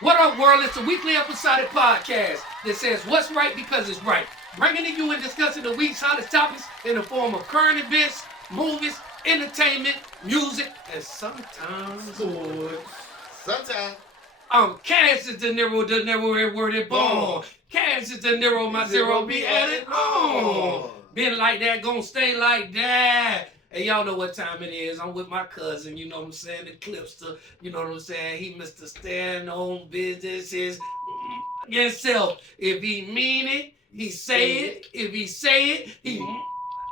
What up, world? It's a weekly episodic podcast that says what's right because it's right. Bringing to you and discussing the week's hottest topics in the form of current events, movies, entertainment, music, and sometimes sports. Sometimes. Cash is the Nero worded born. Cash is the Nero, my zero be added on. Been like that, gonna stay like that. And y'all know what time it is. I'm with my cousin, you know what I'm saying? The Clipster, you know what I'm saying? He Mr. Stand on business his himself. If he mean it, he say it. If he say it, he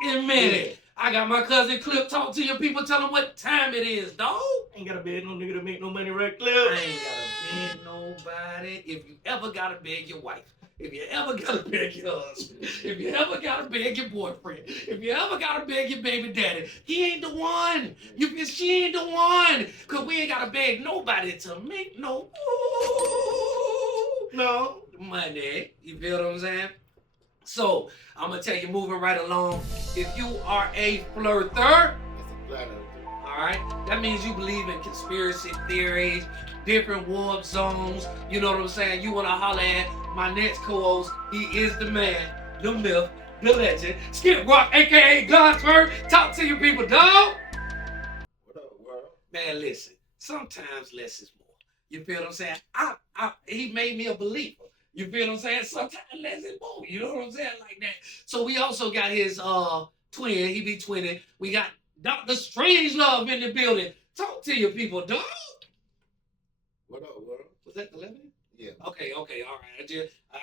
meant it. I got my cousin Clip. Talk to your people. Tell them what time it is, dog. Ain't gotta beg no nigga to make no money, right, Clip? I ain't gotta beg nobody. If you ever gotta beg your wife, if you ever gotta beg your husband, if you ever gotta beg your boyfriend, if you ever gotta beg your baby daddy, he ain't the one. She ain't the one. Cause we ain't gotta beg nobody to make no money. You feel what I'm saying? So, I'm gonna tell you, moving right along, if you are a flirter, alright, that means you believe in conspiracy theories, different warp zones, you know what I'm saying? You wanna holler at my next co-host, he is the man, the myth, the legend, Skip Rock, aka God's Talk to your people, dog! What up, world? Man, listen, sometimes less is more. You feel what I'm saying? He made me a believer. You feel what I'm saying? Sometimes less is more. You know what I'm saying? Like that. So we also got his twin. He be twinning. We got Dr. Strangelove in the building. Talk to your people, dog. What up, world? Was that the 11? Yeah. Okay, all right.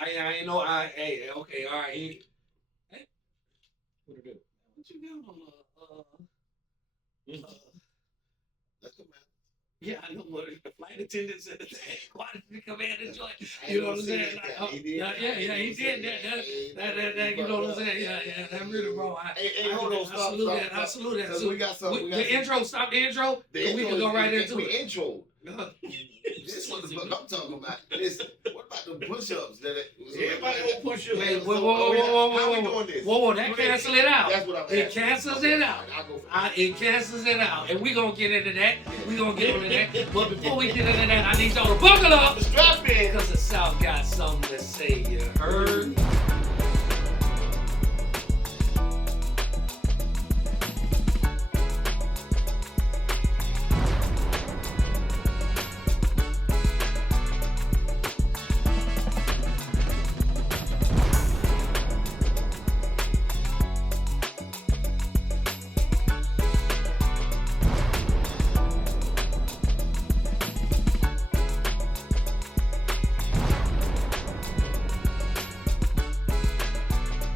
I ain't know. Hey, okay, all right. Hey, what you do? What you doing on Let's go, man. Yeah, I know what the flight attendants and the quality commander joint. You know what I'm saying? Like, he did that. You know what I'm saying? Yeah. That really wrong. I salute that. So we got something. The intro. Stop the intro. We can go right into it. The intro. This is what the fuck I'm talking about. Listen, what about the push-ups? Everybody gonna push up. Hey, whoa, that cancel it out. That's what I'm It cancels it out. It cancels it out. And we gonna get into that. We gonna get into that. But before we get into that, I need y'all to buckle up. Strap in. Because the South got something to say, you heard?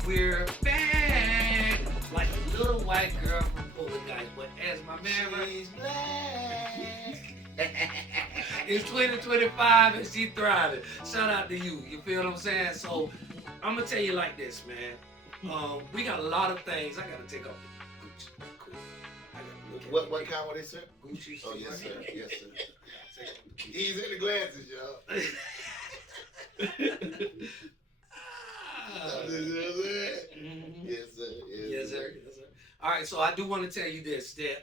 We're back like a little white girl from Poltergeist, but as my man, She's black. it's 2025 and she thriving. Shout out to you. You feel what I'm saying? So I'm gonna tell you like this, man. We got a lot of things. I gotta take off the Gucci. Cool. What kind were they, sir? Gucci. Oh, yes, sir. Yes, sir. He's in the glasses, y'all. Yes, sir. Yes, sir. All right, so I do want to tell you this, that,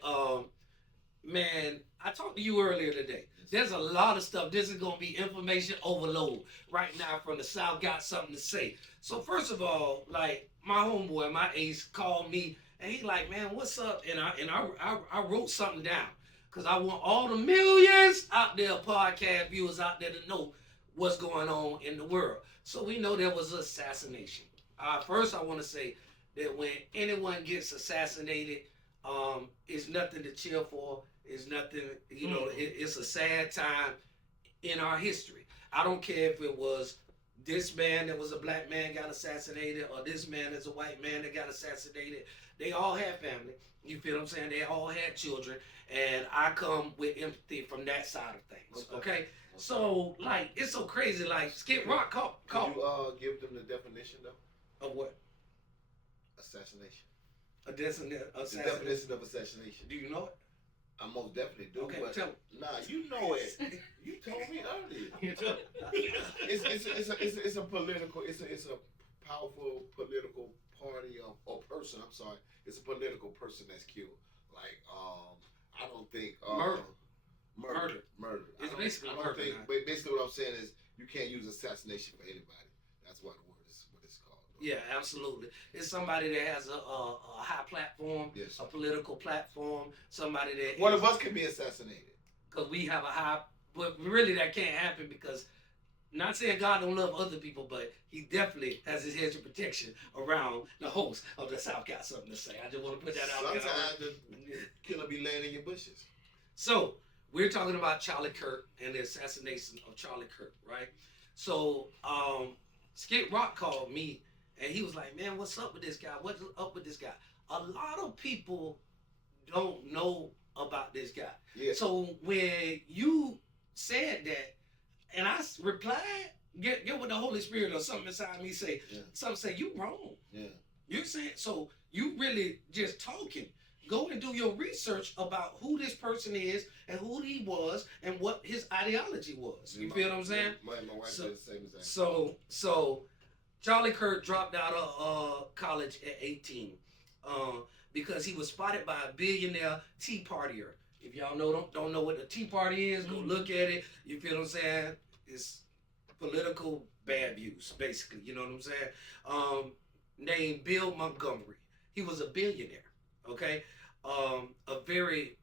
man, I talked to you earlier today. There's a lot of stuff. This is going to be information overload right now from the South. Got something to say. So first of all, like, my homeboy, my ace, called me, and he like, man, what's up? And I wrote something down because I want all the millions out there, podcast viewers out there, to know what's going on in the world. So we know there was assassination. First, I want to say that when anyone gets assassinated, it's nothing to cheer for. It's nothing, you know, it's a sad time in our history. I don't care if it was this man that was a black man got assassinated or this man is a white man that got assassinated. They all had family. You feel what I'm saying? They all had children. And I come with empathy from that side of things, okay? So, like, it's so crazy. Like, Skip Rock call. Could you give them the definition, though? Of what? Assassination. The definition of assassination. Do you know it? I most definitely do. Okay, but tell me. Nah, you know it. You told me earlier. It's a political. It's a powerful political party or person. I'm sorry. It's a political person that's killed. Like I don't think murder. Murder. It's basically I don't murder. think, but basically what I'm saying is you can't use assassination for anybody. That's why the word is what it's called. Yeah, absolutely. It's somebody that has a high platform, Yes. a political platform, somebody that One of us can be assassinated. because we have a high, but really that can't happen because, not saying God don't love other people, but he definitely has his hedge of protection around the host of the South. Got something to say. I just want to put that out there. Sometimes the killer be laying in your bushes. So, we're talking about Charlie Kirk and the assassination of Charlie Kirk, right? So, Skid Rock called me and he was like, man, what's up with this guy? What's up with this guy? A lot of people don't know about this guy. Yeah. So, when you said that, and I replied, get what the Holy Spirit or something inside me say. Yeah. Something say, you wrong. Yeah. You're saying, so you really just talking. Go and do your research about who this person is and who he was and what his ideology was. You feel what I'm saying? My wife did the same exact. So Charlie Kirk dropped out of college at 18 because he was spotted by a billionaire Tea Partier. If y'all don't know what the Tea Party is, go look at it. You feel what I'm saying? It's political bad views, basically. You know what I'm saying? Named Bill Montgomery. He was a billionaire. Okay, a very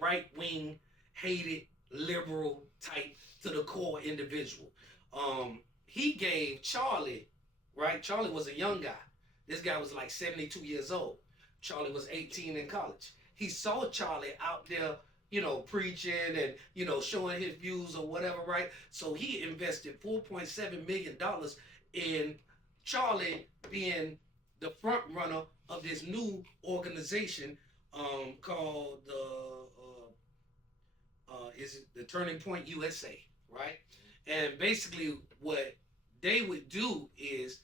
right-wing, hated, liberal type to the core individual. He gave Charlie, right? Charlie was a young guy. This guy was like 72 years old. Charlie was 18 in college. He saw Charlie out there, you know, preaching and, you know, showing his views or whatever, right? So he invested $4.7 million in Charlie being the front runner of this new organization called is it the Turning Point USA, right? And basically what they would do is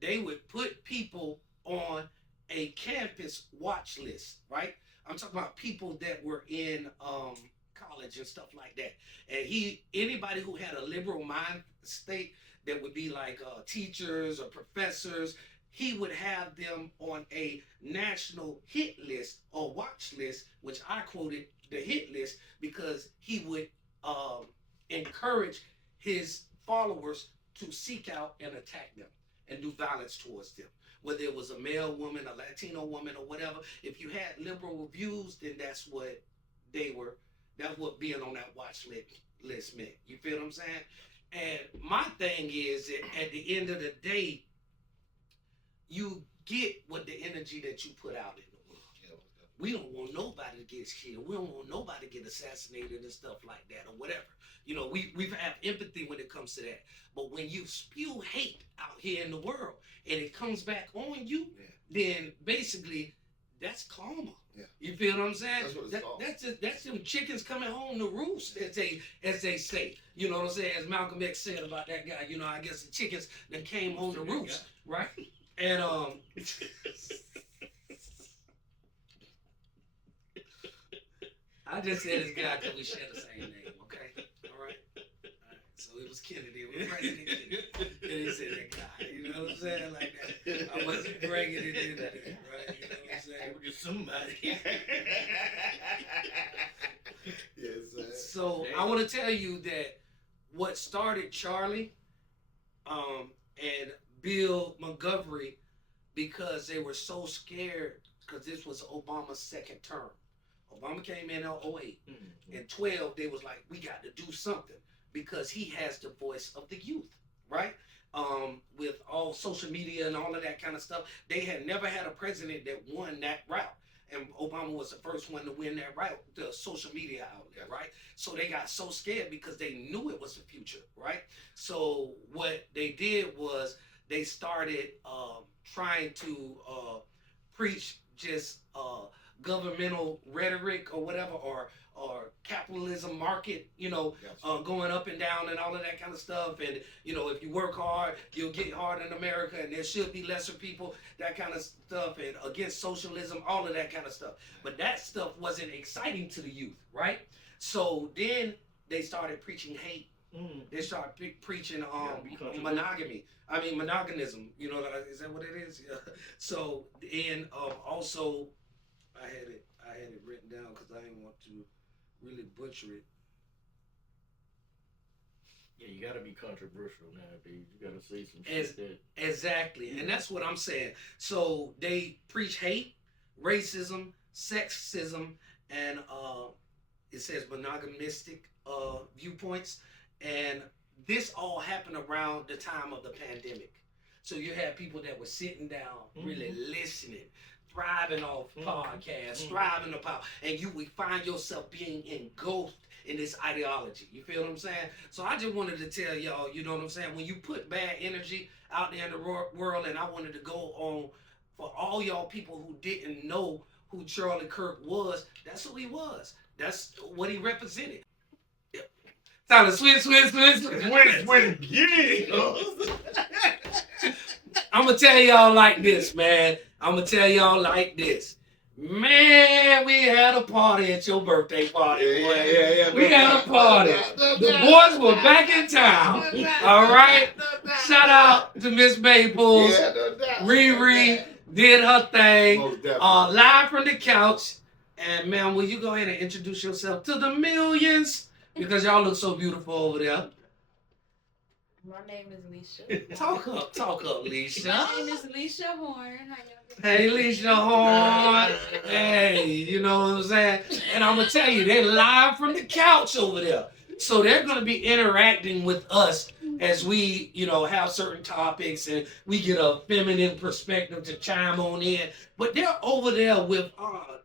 they would put people on a campus watch list, right? I'm talking about people that were in college and stuff like that. And anybody who had a liberal mind state that would be like teachers or professors, he would have them on a national hit list or watch list, which I quoted the hit list because he would encourage his followers to seek out and attack them and do violence towards them. Whether it was a male woman, a Latino woman, or whatever, if you had liberal views, then that's what being on that watch list meant. You feel what I'm saying? And my thing is that at the end of the day, you get what the energy that you put out in the world. Yeah. We don't want nobody to get killed. We don't want nobody to get assassinated and stuff like that or whatever. You know, we have empathy when it comes to that. But when you spew hate out here in the world and it comes back on you, then basically that's karma. Yeah. You feel what I'm saying? That's what it's called. That's them chickens coming home to roost, as they say. You know what I'm saying? As Malcolm X said about that guy, you know, I guess the chickens that came home to roost, right? And I just said this guy because we share the same name, okay? All right? So it was Kennedy, it was President Kennedy. And he said that guy, you know what I'm saying? Like that. I wasn't bringing it in there, right? You know what I'm saying? Look at somebody. Yes, sir. So I want to tell you that what started Charlie and Bill Montgomery, because they were so scared, because this was Obama's second term. Obama came in 08. In 12, they was like, we got to do something because he has the voice of the youth, right? With all social media and all of that kind of stuff, they had never had a president that won that route. And Obama was the first one to win that route, the social media outlet, right? So they got so scared because they knew it was the future, right? So what they did was they started trying to preach just governmental rhetoric or whatever, or capitalism market, you know, going up and down and all of that kind of stuff. And, you know, if you work hard, you'll get hard in America and there should be lesser people, that kind of stuff, and against socialism, all of that kind of stuff. But that stuff wasn't exciting to the youth, right? So then they started preaching hate. They started preaching monogamy. I mean, monoganism. You know, is that what it is? Yeah. So, and also, I had it written down because I didn't want to really butcher it. Yeah, you gotta be controversial nowadays. You gotta say some shit that. Exactly, and that's what I'm saying. So they preach hate, racism, sexism, and it says monogamistic viewpoints, and this all happened around the time of the pandemic. So you had people that were sitting down, really listening, thriving off podcasts, thriving about, and you would find yourself being engulfed in this ideology. You feel what I'm saying? So I just wanted to tell y'all, you know what I'm saying? When you put bad energy out there in the world, and I wanted to go on for all y'all people who didn't know who Charlie Kirk was, that's who he was. That's what he represented. Yep. Time to switch. I'm going to tell y'all like this, man. Man, we had a party at your birthday party. Yeah. We had a party. The boys were back in town. All right? Shout out to Miss Maples. Yeah, no doubt. Riri did her thing. Most definitely. Live from the couch. And, man, will you go ahead and introduce yourself to the millions? Because y'all look so beautiful over there. My name is Leisha. Talk up, Leisha. My name is Leisha Horn. How y'all doing? Hey, Leisha Horn. Hey, you know what I'm saying? And I'm going to tell you, they're live from the couch over there. So they're going to be interacting with us as we, have certain topics and we get a feminine perspective to chime on in. But they're over there with, I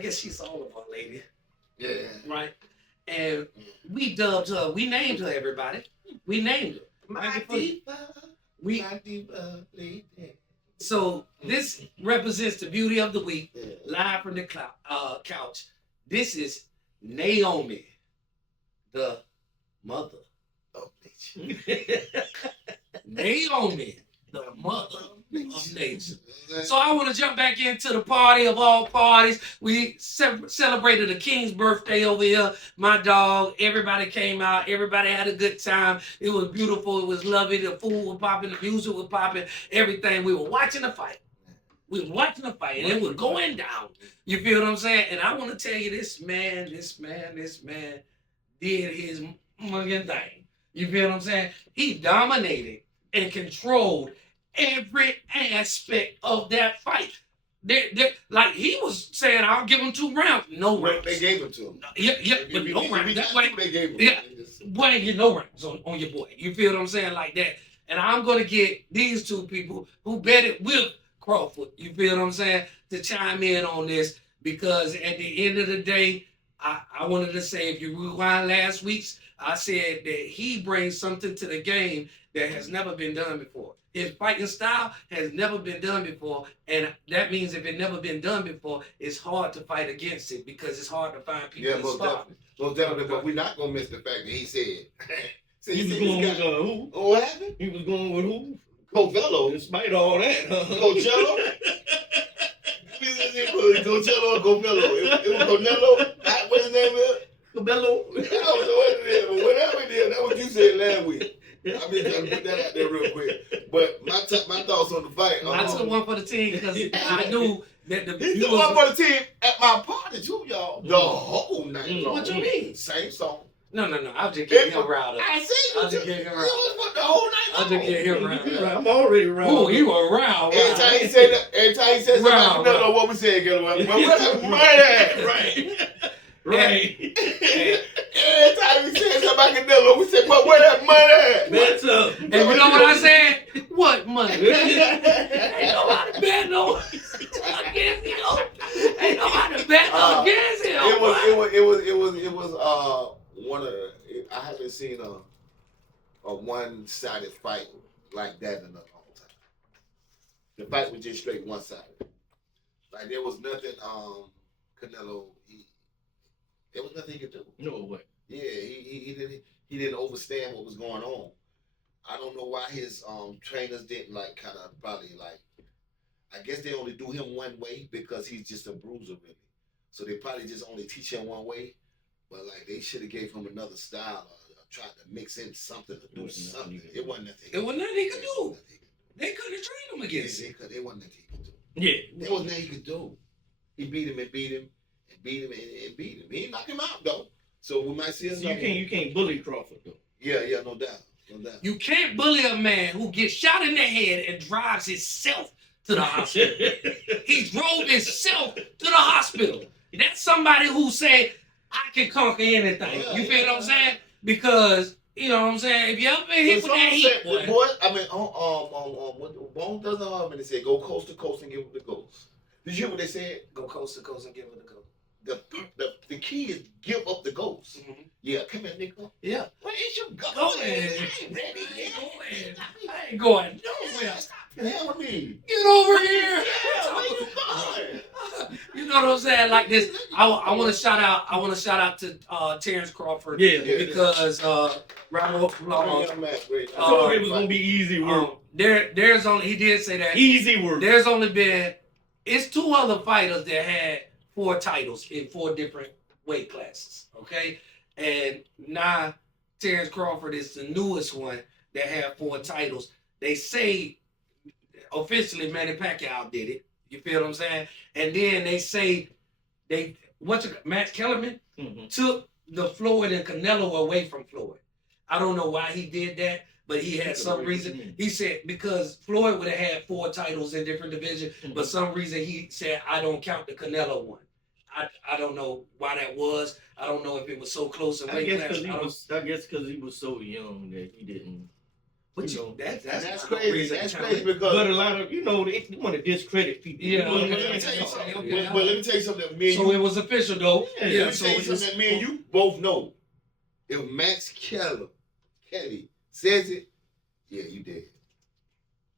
guess she's all of our lady. Yeah. Right? And we dubbed her, we named her, everybody. We named her. My diva lady. So this represents the beauty of the week, live from the couch. This is Naomi, the mother of nature. Naomi, the mother of nature. So I want to jump back into the party of all parties. We celebrated the king's birthday over here. My dog, everybody came out. Everybody had a good time. It was beautiful. It was lovely. The food was popping. The music was popping. Everything. We were watching the fight. And it was going down. You feel what I'm saying? And I want to tell you, this man did his mugging thing. You feel what I'm saying? He dominated and controlled every aspect of that fight. Like he was saying, I'll give him 2 rounds. No rounds. They gave it to him. Yeah, but no rounds. That way, They gave him. yeah, boy ain't get no rounds on your boy. You feel what I'm saying? Like that. And I'm going to get these 2 people who betted with Crawford, you feel what I'm saying, to chime in on this, because at the end of the day, I wanted to say, if you rewind last week's, I said that he brings something to the game that has never been done before. His fighting style has never been done before, and that means if it never been done before, it's hard to fight against it because it's hard to find people to stop. Most definitely, but we're not going to miss the fact that he said. He was going with who? Oh, what happened? He was going with who? Covello. Despite all that, Coachella? Coachella or Covello? It was Canelo? What his name is? Cabello. I don't know what it is, but whatever it is, that's what you said last week. I'm just trying to put that out there real quick. But my thoughts on the fight. I took one for the team because I knew that the He took one for the team at my party too, y'all. The whole night long. What you mean? Same song. No. I'll just get him riled up. I see you. I'll just get him riled up. The whole night long. I'll just get him riled up. I'm already riled. Oh, he was riled. Every time he said something, I don't know what we said, get away. But what happened, right? Right. Every time he said something, I can know. We said, but where that money at? What's up? And you know what I said? What money? Ain't nobody bet no against him. Ain't nobody bet no against him. It was one of the, I haven't seen a one-sided fight like that in a long time. The fight was just straight one-sided. Like there was nothing Canelo there was nothing he could do. No way. Yeah, he didn't understand what was going on. I don't know why his trainers didn't kind of probably I guess they only do him one way because he's just a bruiser really. So they probably just only teach him one way. But they should have gave him another style or tried to mix in something to do something. It wasn't nothing. It wasn't nothing he could do. They couldn't have trained him against it. It wasn't nothing he could do. Yeah. There was nothing he could do. He beat him. and beat him and beat him. He didn't knock him out though. So we might see So another. you can't bully Crawford though. Yeah, no doubt. You can't bully a man who gets shot in the head and drives himself to the hospital. He drove himself to the hospital. That's somebody who say, I can conquer anything. You feel what I'm saying? Because, you know what I'm saying? If you ever been hit with that heat, boy, I mean, what Bone doesn't harm, and they said, go coast to coast and give them the ghost. Did you hear what they said? go coast to coast and give it a go. The key is give up the ghost. Mm-hmm. Yeah, come here, nigga. Yeah. Where is you going? Go ahead. I ain't ready. I ain't going nowhere. Stop the hell with me. Get over here. Yeah, where you going? You know what I'm saying? Like this, I want to shout out. I want to shout out to Terrence Crawford. Yeah. Because right off I thought it was gonna be easy work. there's only he did say that Easy work. there's only been it's 2 other fighters that had 4 titles in 4 different weight classes. Okay, and now Terrence Crawford is the newest one that had 4 titles. They say officially Manny Pacquiao did it. You feel what I'm saying? And then they say Matt Kellerman took the Floyd and Canelo away from Floyd. I don't know why he did that, but he had some reason. He said because Floyd would have had 4 titles in different divisions, but some reason he said I don't count the Canelo one. I don't know why that was. I don't know if it was so close in weight class. I guess because he was so young that he didn't. But that's crazy. That's crazy because. But a lot of they want to discredit people. Yeah. But let me tell you something. So it was official though. Yeah. Let me tell you something that me and you both know. If Max Kelly says it, yeah, you did.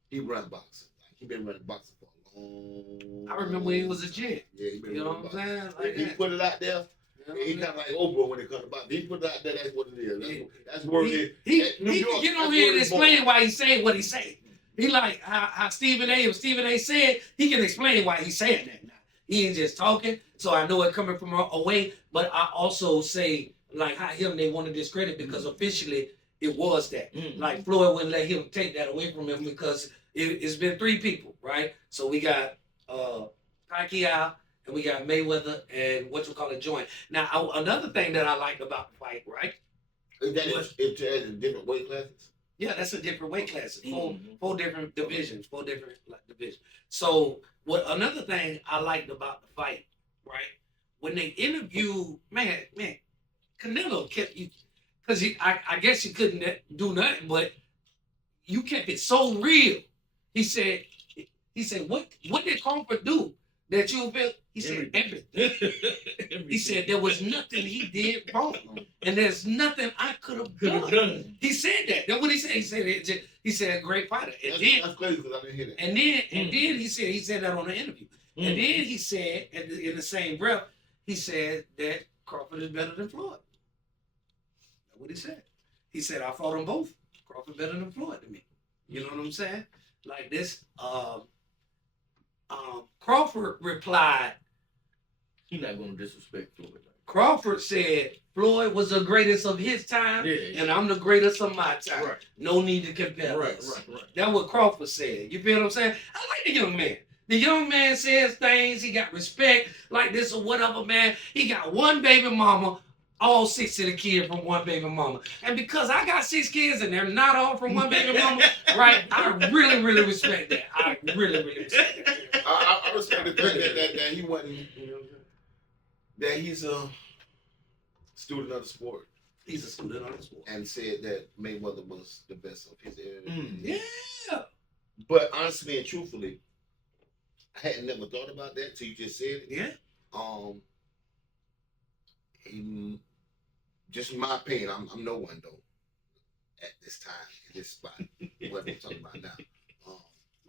He runs boxing. He been running boxing for a long. I remember when he was a kid. Yeah, he been. You know what I'm saying? Like he put it out there. He kind of like Oprah when it comes to boxing. He put it out there. That's what it is. That's where it is. He can get on here and explain why he said what he said. He like how Stephen A. said. He can explain why he's saying that now. He ain't just talking. So I know it coming from away. But I also say like how they want to discredit because officially it was that. Like Floyd wouldn't let him take that away from him because it's been 3 people, right? So we got Pacquiao. And we got Mayweather and Joint. Now, another thing that I liked about the fight, right? Is that it's in different weight classes? Yeah, that's a different weight classes. 4 different divisions. 4 different divisions. So, another thing I liked about the fight, right? When they interviewed, man, Canelo kept you, because I guess you couldn't do nothing, but you kept it so real. He said, what did Crawford do that you feel? He said everything. He said there was nothing he did wrong, and there's nothing I could have done. He said that. That's what he said. He said great fighter. And that's crazy because I didn't hear that. And then he said that on the interview. And then he said, in the same breath, he said that Crawford is better than Floyd. That's what he said. He said I fought them both. Crawford better than Floyd to me. You know what I'm saying? Like this. Crawford replied. He's not going to disrespect Floyd. Crawford said Floyd was the greatest of his time, and I'm the greatest of my time. Right. No need to compare us. Right. That's what Crawford said. You feel what I'm saying? I like the young man. The young man says things. He got respect like this or whatever, man. He got 1 baby mama. All 6 of the kids from 1 baby mama. And because I got 6 kids and they're not all from 1 baby mama, right? I really, really respect that. I really, really respect that. I respect the fact that he wasn't, that he's a student of the sport. He's a student of the sport. And said that Mayweather was the best of his era. Yeah. But honestly and truthfully, I hadn't never thought about that till you just said it. Yeah. Just in my opinion, I'm no one though. At this time, in this spot, what I'm talking about now.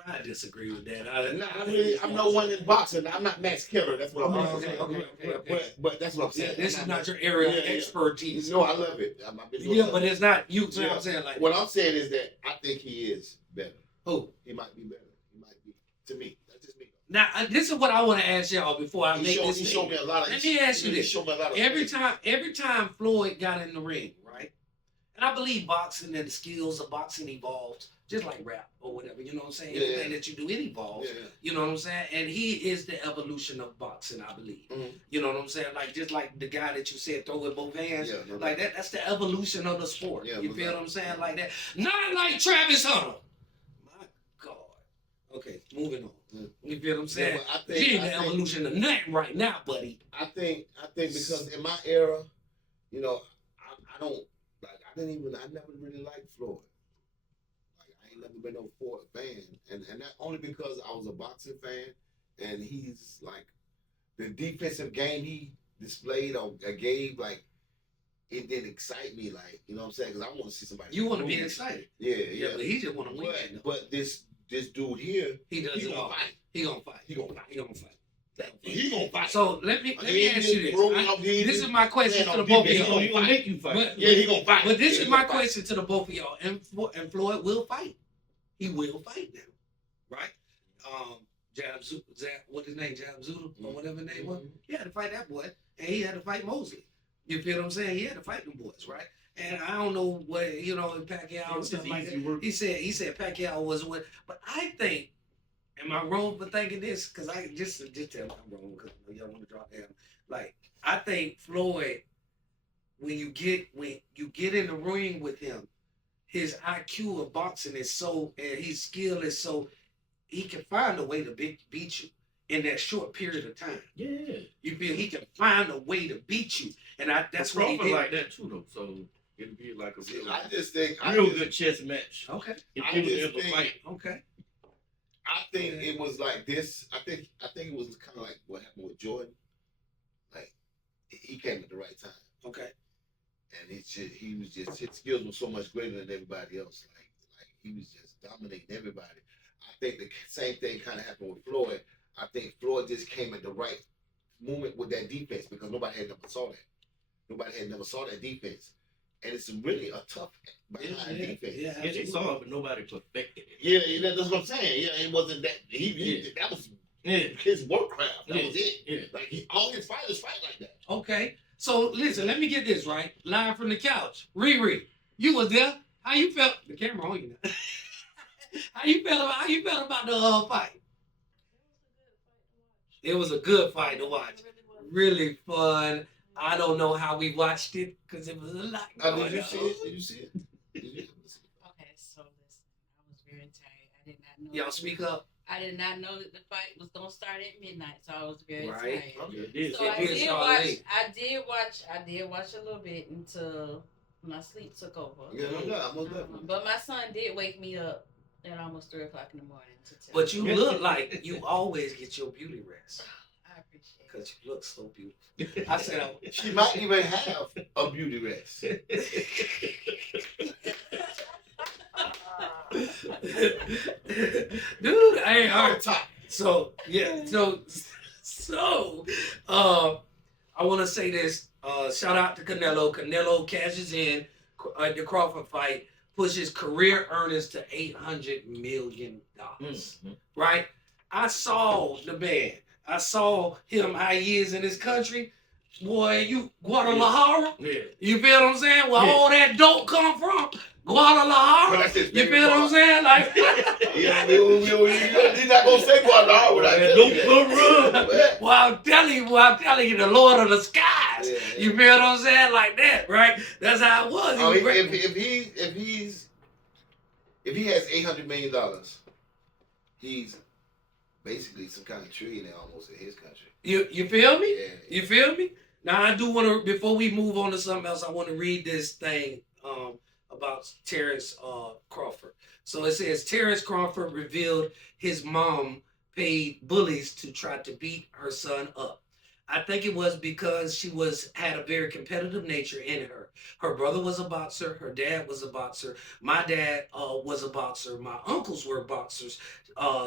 I disagree with that. I'm no one in boxing. I'm not Max Killer. That's what I'm saying. Okay. But that's what I'm saying. This is not your area of expertise. No, I love it. But it's not you. You know what I'm saying? Like, what I'm saying is that I think he is better. Who? He might be better. He might be. To me. That's just me. Now, this is what I want to ask y'all before I make this. He showed me a lot of. Let me ask you this. He showed me a lot of. Every time Floyd got in the ring, right? And I believe boxing and the skills of boxing evolves, just like rap or whatever. You know what I'm saying? Yeah. Anything that you do, it evolves. Yeah. You know what I'm saying? And he is the evolution of boxing, I believe. Mhm. You know what I'm saying? Like just like the guy that you said throw with both hands. Yeah, no like doubt. that's the evolution of the sport. Yeah, you no feel doubt. what I'm saying? Like that. Not like Travis Hunter. My God. Okay, moving on. Mm. You feel what I'm saying? Yeah, but I think- he ain't I the think- evolution of nothing right now, buddy. I think because in my era, you know, I don't like. I never really liked Floyd. Like I ain't never been no Floyd fan, and that only because I was a boxing fan, and he's like the defensive game he displayed or gave, like it didn't excite me, like you know what I'm saying? Because I want to see somebody. You want to be move. excited. Yeah. But he just want to win. But this dude here, He does he it gonna all. fight. He gonna fight. He gonna fight. He gonna fight. He gonna fight. So let me ask you this. This is my question to the both of y'all. He gonna make you fight. But, Yeah, he gonna fight. But this Yeah, is he my gonna fight. question to the both of y'all. And Floyd will fight. He will fight now, right? What his name? Jab Zulu or whatever his name was. He had to fight that boy, and he had to fight Mosley. You feel what I'm saying? He had to fight them boys, right? And I don't know what Pacquiao and stuff like that. He said Pacquiao was what, but I think. Am I wrong for thinking this? Because I just tell me I'm wrong because y'all want to drop down. Like I think Floyd, when you get in the ring with him, his IQ of boxing is so, and his skill is so, he can find a way to beat you in that short period of time. Yeah. You feel he can find a way to beat you, and that's what he Crawford did. like that too, though. So it'll be like a real, I just think good chess match. Okay. If I he was just able to think- fight. Okay. I think it was like this. I think it was kind of like what happened with Jordan. Like he came at the right time, Okay. and his skills were so much greater than everybody else. Like he was just dominating everybody. I think the same thing kind of happened with Floyd. I think Floyd just came at the right moment with that defense because nobody had never saw that. Nobody had never saw that defense, and it's really a tough behind defense. Yeah, Yeah, they saw it, but nobody perfected it. Yeah, that's what I'm saying. Yeah, it wasn't that that was his work craft. That was it. Yeah. Like all his fighters fight like that. Okay. So listen, let me get this right. Live from the couch. Riri, you was there. How you felt? The camera on you now. How you felt about the fight? It was a good fight to watch. Really fun. I don't know how we watched it because it was a lot. Did you see it? Did you see it? Okay, so listen, I was very tired. I did not know. Y'all speak up. I did not know that the fight was gonna start at midnight, so I was very Right. tired. Okay, it is. So It is already. I did watch a little bit until my sleep took over. Yeah, no doubt. Most definitely. But my son did wake me up at almost 3:00 in the morning to tell But me. you look like you always get your beauty rest I appreciate it. because you look so beautiful. I said, She might even have a beauty rest. dude, hey, all right. Top. So yeah, I want to say this. Shout out to Canelo. Canelo cashes in the Crawford fight, pushes career earnings to $800 million. Right? I saw the man. I saw him how he is in this country. Boy, you Guadalajara. Yeah. You feel what I'm saying? Where Yeah. all that dope come from? Guadalajara. Well, that's his You favorite feel what I'm part. saying? Like Yeah, he's not gonna say Guadalajara without telling Don't you put that. well, I'm telling you, the Lord of the skies. Yeah. You feel what I'm saying? Like that, right? That's how it was. Oh, He was great. if he has $800 million, he's basically some kind of trillionaire almost in his country. You feel me? Yeah. You feel me? Now I do want to, before we move on to something else, I want to read this thing about Terrence Crawford. So it says Terrence Crawford revealed his mom paid bullies to try to beat her son up. I think it was because she had a very competitive nature in her. Her brother was a boxer. Her dad was a boxer. My dad was a boxer. My uncles were boxers.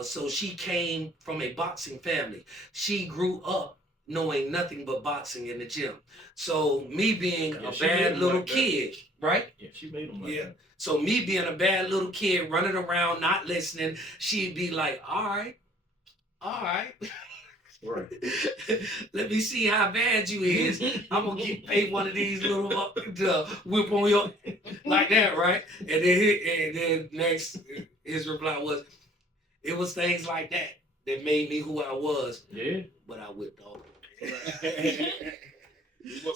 So she came from a boxing family. She grew up knowing nothing but boxing in the gym. So me being Yeah, a she made bad him little like that. kid, right? Yeah, she made him like Yeah. that. So me being a bad little kid running around, not listening, she'd be like, all right. Right. Let me see how bad you is. I'm gonna get paid one of these little to whip on your like that, right? And then next his reply was, it was things like that that made me who I was. Yeah. But I whipped off.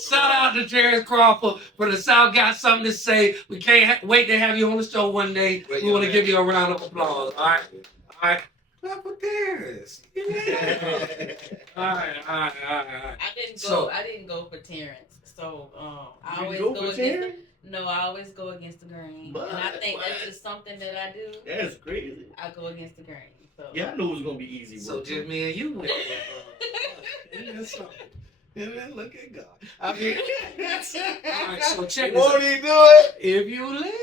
Shout out to Terrence Crawford for the South. Got something to say. We can't wait to have you on the show one day. We want to give you a round of applause. All right. All right. Clap for Terrence. Yeah. All right. I didn't go for Terrence. So I always go against Terrence? No, I always go against the grain. But, and I think that's just something that I do. That's crazy. I go against the grain. So Yeah, I knew it was gonna be easy. So just me and you went. And then look at God. I mean, all right, so check this out. Won't he do it? If you let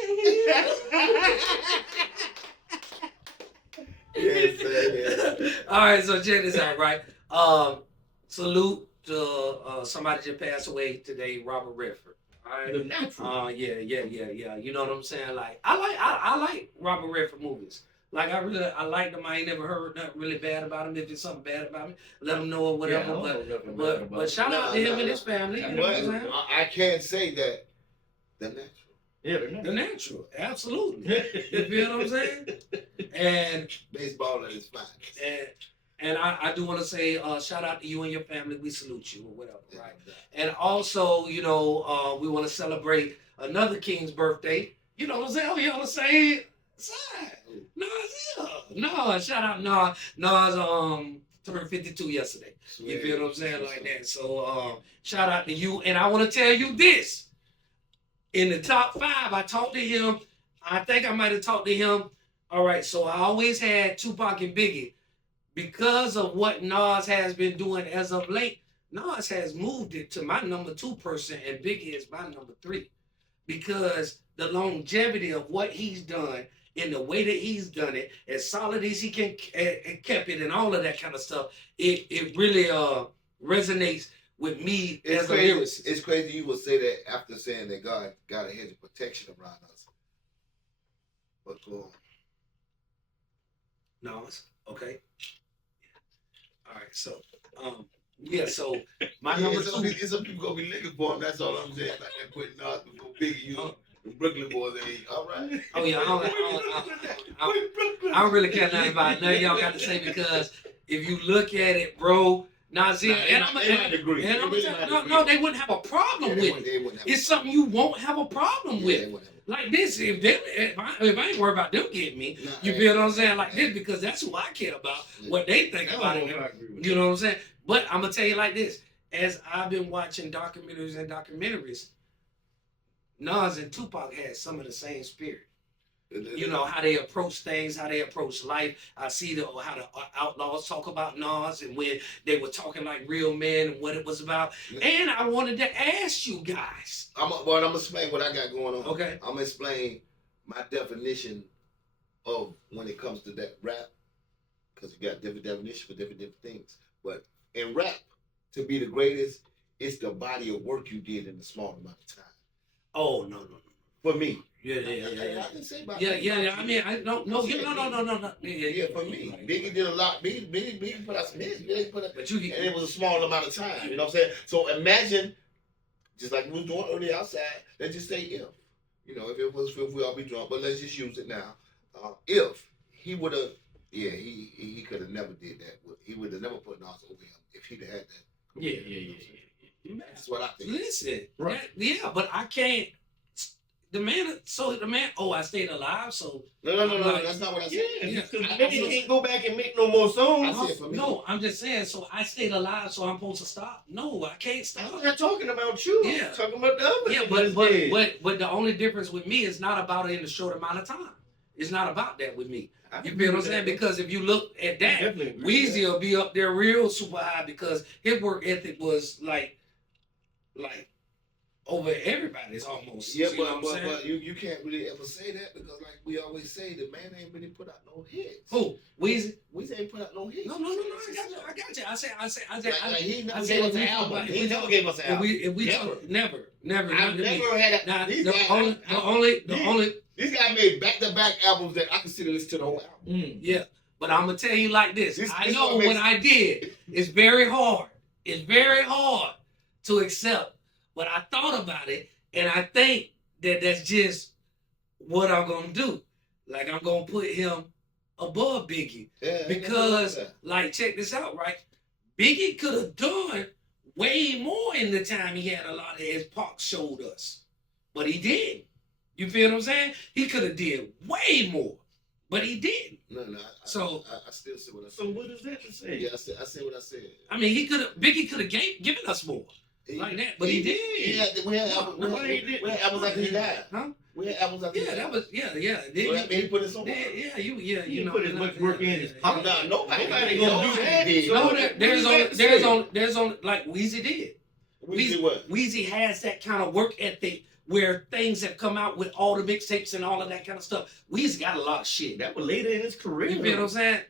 Yes, sir. All right, so check this out, right? Salute to somebody just passed away today, Robert Redford. All right. The natural. Yeah. You know what I'm saying? Like I like Robert Redford movies. Like I like them. I ain't never heard nothing really bad about him. If it's something bad about me, let them know or whatever. But shout out to him and his family. You know what I'm saying? I can't say that the natural. Yeah, The natural, absolutely. You feel what I'm saying? And Baseball at its finest. and I do want to say shout out to you and your family. We salute you or whatever, right? And also, you know, we want to celebrate another King's birthday. You know what I'm saying? We on the same side. No, shout out Nas. Nas turned 52 yesterday. You feel what I'm saying? Like that. So shout out to you. And I want to tell you this. In the top 5, I talked to him. I think I might have talked to him. All right, so I always had Tupac and Biggie. Because of what Nas has been doing as of late, Nas has moved it to my number 2 person, and Biggie is my number 3. Because the longevity of what he's done in the way that he's done it, as solid as he can kept it and all of that kind of stuff, it really resonates with me as a lyricist. It's crazy you would say that after saying that God got a hedge of protection around us. But go on. Nas, okay. All right, so yeah, so my number 2. Some people gonna be looking for him. That's all I'm saying. Like that putting Nas before Biggie. You know, the Brooklyn boys ain't all right. Oh yeah, I don't really care nothing about none of y'all got to say, because if you look at it, bro, Nazir, no, they wouldn't have a problem with it. It's something you won't have a problem with. Like this, if I ain't worried about them getting me, you feel what I'm saying? Like this, because that's who I care about, what they think about it. You know what I'm saying? But I'm gonna tell you like this: as I've been watching documentaries, Nas and Tupac had some of the same spirit. You know, how they approach things, how they approach life. I see how the Outlaws talk about Nas and when they were talking like real men and what it was about. And I wanted to ask you guys. I'm gonna explain what I got going on. Okay. I'm gonna explain my definition of when it comes to that rap, because you got different definitions for different things. But in rap, to be the greatest, it's the body of work you did in a small amount of time. Oh no. For me. Yeah. I can say about Yeah. I mean, I don't know. No. Yeah, for me. Biggie did a lot. Biggie put out some hits. And it was a small amount of time. You know what I'm saying? So imagine, just like we were doing earlier outside, let's just say if. You know, if we all be drunk, but let's just use it now. If he would have, he could have never did that. He would have never put Nas over him if he'd have had that. Yeah. That's what I think. Listen, right? But I can't. The man, I stayed alive, so... No, that's not what I said. Yeah, because he can't go back and make no more songs. I said for me. No, I'm just saying, so I stayed alive, so I'm supposed to stop? No, I can't stop. I'm not talking about you. Yeah. I'm talking about the other. Yeah, but the only difference with me is not about it in a short amount of time. It's not about that with me. You feel what I'm saying? Because if you look at that, Weezy will be up there real super high, because his work ethic was like over everybody's almost. Yeah, you know what I'm saying? but you can't really ever say that, because like we always say, the man ain't really put out no hits. Who? Weezy? Weezy ain't put out no hits. No. I got you. I said. He never gave us an album. He never gave us an album. If we never. I've never had a. Now, These guys made back-to-back albums that I consider listen to the whole album. Yeah, But I'm gonna tell you like this. This I is know what what makes- I did is very hard. It's very hard to accept. But I thought about it, and I think that that's just what I'm gonna do. Like I'm gonna put him above Biggie. Yeah, Because, like, check this out, right? Biggie could have done way more in the time he had a lot of his Pac showed us. But he didn't. You feel what I'm saying? He could have did way more. But he didn't. no, I still say what I So said. what is that to say? Yeah, I said what I said. I mean, Biggie could have given us more like that, but he did. We had albums after he died. Huh? We had albums after he died. Yeah, that was yeah. So that mean he put it somewhere. You know, put as much work in as possible. Nah, nobody Nobody gonna gonna do do that. that. No, So there's on like Weezy did. We what? Weezy has that kind of work ethic where things have come out with all the mixtapes and all of that kind of stuff. Weezy got a lot of shit. That was later in his career. You feel what I'm saying?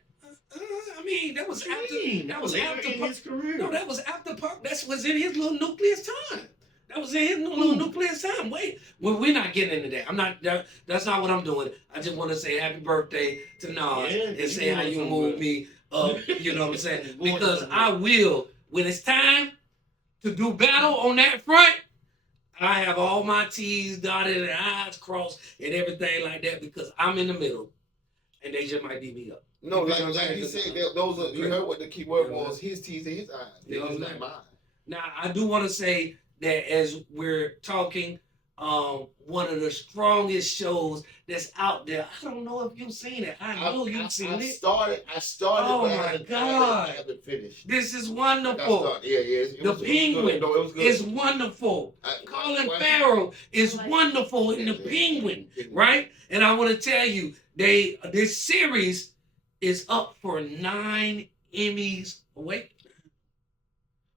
I mean, that was What you mean? that was later after in his career. No, that was after Park. That was in his little nucleus time. That was in his little nucleus time. Wait, well, we're not getting into that. I'm not. That's not what I'm doing. I just want to say happy birthday to Nas and say how you moved me up. You know what I'm saying? Because I will, when it's time to do battle on that front, I have all my T's dotted and I's crossed and everything like that because I'm in the middle, and they just might beat me up. No, You like, feel what I'm like he saying? said, those are, you heard what the key word was, his T's and his I's. You know what I'm It's saying? not mine. Now, I do want to say that as we're talking, one of the strongest shows that's out there. I don't know if you've seen it. I know you've seen it. I started, Oh but my I God. haven't finished. This is I wonderful. started. Yeah. The Penguin It was good. is wonderful. Colin Why- Farrell is Like- wonderful in The Penguin, right? And I want to tell you, this series is up for 9 Emmys. Wait,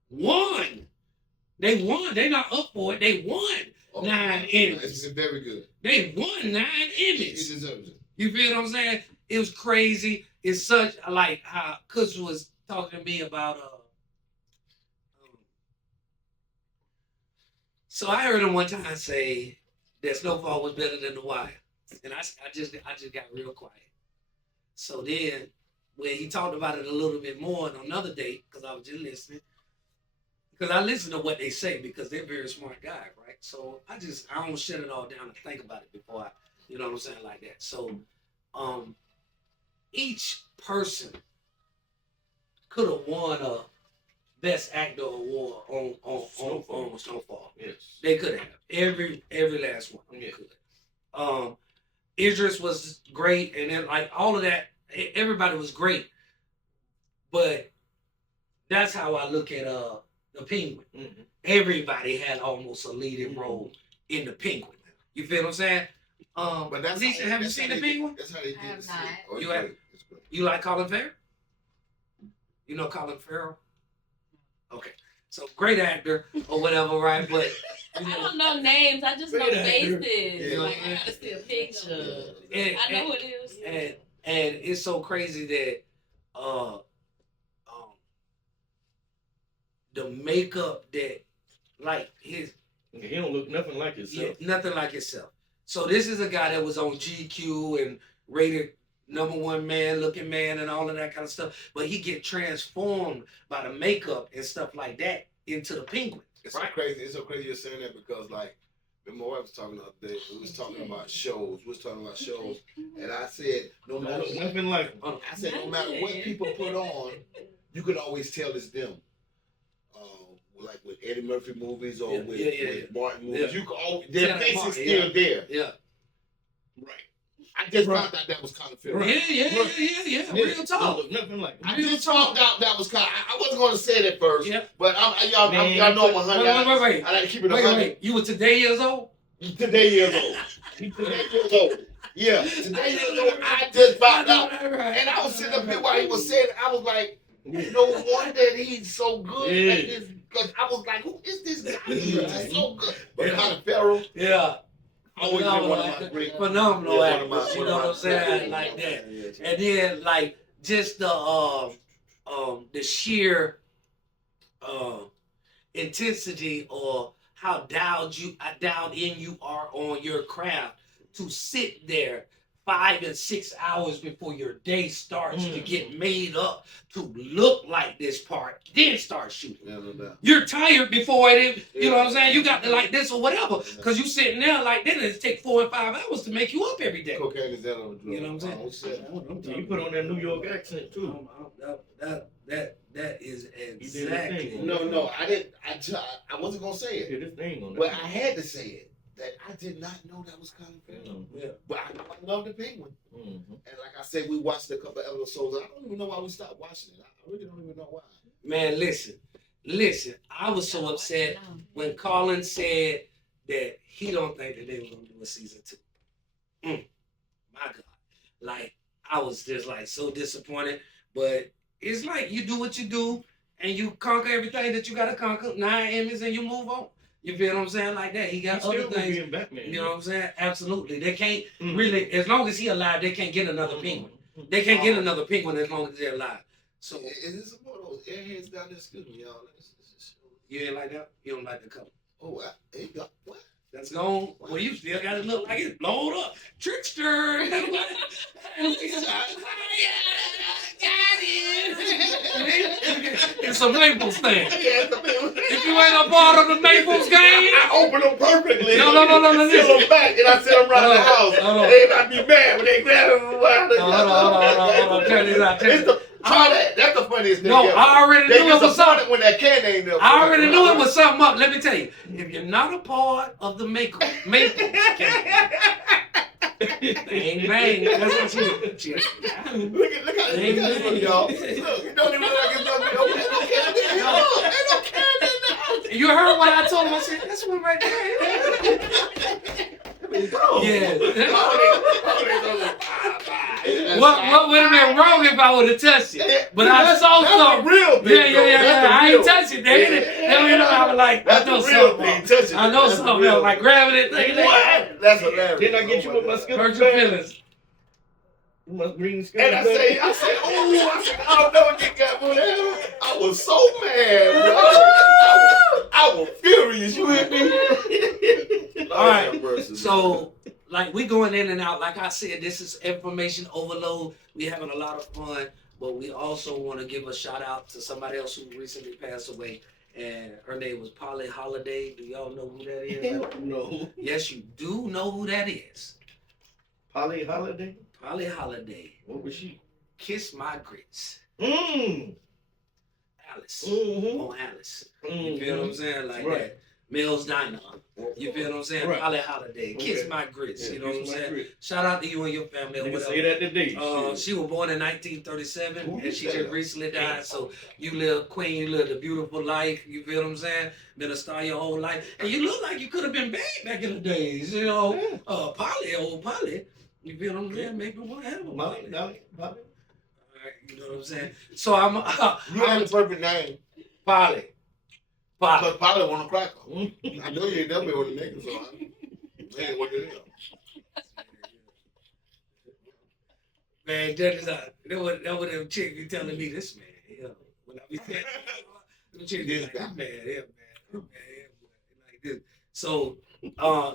won. They won. They're not up for it. They won. Oh, 9 Emmys. It's very good. They won 9 He Emmys. deserves it. You feel what I'm saying? It was crazy. It's such like how Kush was talking to me about so I heard him one time say that Snowfall was better than The Wire. And I just got real quiet. So then when he talked about it a little bit more on another day, because I was just listening. Because I listen to what they say because they're very smart guys, right? So I don't shut it all down and think about it before I, you know what I'm saying, like that. So each person could have won a Best Actor award on Snowfall. Yes. They could have. Every last one. Yeah. Could. Idris was great, and then like all of that, everybody was great. But that's how I look at The Penguin. Mm-hmm. Everybody had almost a leading role in The Penguin. You feel what I'm saying? But that's Lisa, have you seen The Penguin? That's how they did I have it. not. Oh, You have- it's great. You like Colin Farrell? You know Colin Farrell? Okay. So great actor or whatever, right? But I don't know names. I just know Great actor. faces. Yeah. Like I gotta see a picture. and, I know who it is. and it's so crazy that the makeup that like his He don't look nothing like himself. nothing like himself. So this is a guy that was on GQ and rated #1 man, looking man, and all of that kind of stuff. But he get transformed by the makeup and stuff like that into the Penguin. It's Right. so crazy. It's so crazy you're saying that because, like, remember what I was talking the other day? We was talking about shows. And I said, no Don't matter look what, nothing like him. I said, no matter what people put on, you could always tell it's them. Like with Eddie Murphy movies or Yeah, with, yeah. with Martin movies, Yeah. you could always, Tell their that face Martin, is still there. Yeah. Right. I just Right. found out that was kind of film. Yeah. Yeah. Real Don't talk. look nothing like him. I just found out that was kind. I wasn't going to say it at first, Yeah. but y'all know I'm 100. Wait. I like to keep it 100. Wait. You were today years old? Today years old. Today years old. Yeah. Today years old. I just found out. And I was sitting up here while he was saying it. I was like, no wonder that he's so good. Yeah. Like this, because I was like, who is this guy? He's Yeah. just so good. But Yeah. Colin Farrell, Yeah. always been one of my great. Phenomenal Yeah, actors, you know what I'm saying? Like that. And then like just the sheer intensity or how dialed in you are on your craft to sit there 5 and 6 hours before your day starts to get made up to look like this part, then start shooting. Yeah, no doubt. You're tired before it, you know what I'm saying? You got to like this or whatever, because you sitting there like then it take 4 and 5 hours to make you up every day. Cocaine is that on the drug. You know what I'm saying? You put on that New York accent too. That is exactly. No, I didn't. I wasn't gonna say it, Yeah, this thing on but that. I had to say it. That I did not know that was Colin Farrell. Yeah. But I love the Penguin, Mm-hmm. and like I said, we watched a couple episodes. I don't even know why we stopped watching it. I really don't even know why. Man, listen. I was so upset when Colin said that he don't think that they were gonna do a season 2. My God, like I was just like so disappointed. But it's like you do what you do, and you conquer everything that you gotta conquer. 9 Emmys, and you move on. You feel what I'm saying? Like that. He got other things. Batman, you know what I'm saying? Absolutely. They can't really, as long as he alive, they can't get another penguin. They can't get another penguin as long as they're alive. So Is this one of those airheads down there? Excuse me, y'all. you ain't like that? You don't like the color. Oh, it got what? That's gone. Well, you still got it look like it's blown up. Trickster. It's a Maples thing. If you ain't a part of the Maples game, I opened them perfectly. No. Seal them back, and I set them around the house. They might be mad when they grab them around the house. Hold on. Check this out. Try that. That's the funniest thing. No, ever. I already They knew it was something. disappointed when that can ain't there. I already knew it was something up. Let me tell you, if you're not a part of the Maples game, bang bang. That's what you. Look how this one, y'all. Look, you don't even look like it's no can. You heard what I told him? I said, that's one right there. Yeah. What would have been wrong if I would have touched it? But I saw something. Real thing. Yeah. I ain't touched it. I was like, I know something. I know something else. Like grabbing it. What? That's hilarious. Didn't I get you with my skip? Hurt your feelings. My green skin. And I said, I don't know what you got for that. I was so mad, bro. I was furious. You hear me? All right. So, like, we going in and out. Like I said, this is information overload. We having a lot of fun, but we also want to give a shout out to somebody else who recently passed away. And her name was Polly Holiday. Do y'all know who that is? No. Yes, you do know who that is. Polly Holiday? Polly Holiday. What was she? Kiss My Grits. Mm. Alice. Mm-hmm. On Alice. You feel what I'm saying? Like Right. that. Mel's Diner. You feel what I'm saying? Right. Polly Holiday. Kiss Okay. My Grits. Yeah, you know what I'm Kiss My saying? Grits. Shout out to you and your family or Nigga whatever. say that today. She was born in 1937 Who and she said just that? recently died. So you live, Queen, you lived a beautiful life. You feel what I'm saying? Been a star your whole life. And you look like you could have been bad back in the days. You know, Polly, old Polly. You feel what I'm saying? Maybe one hell of a Polly. All right, you know what I'm saying? So I'm You have the perfect name. Polly. Polly. Because Polly want to crack her. I know you ain't never been with a nigga, so I'm saying what it is. Man, that was them chick be telling me this man. Yeah. When I be saying them chicks be like, this man, like this. So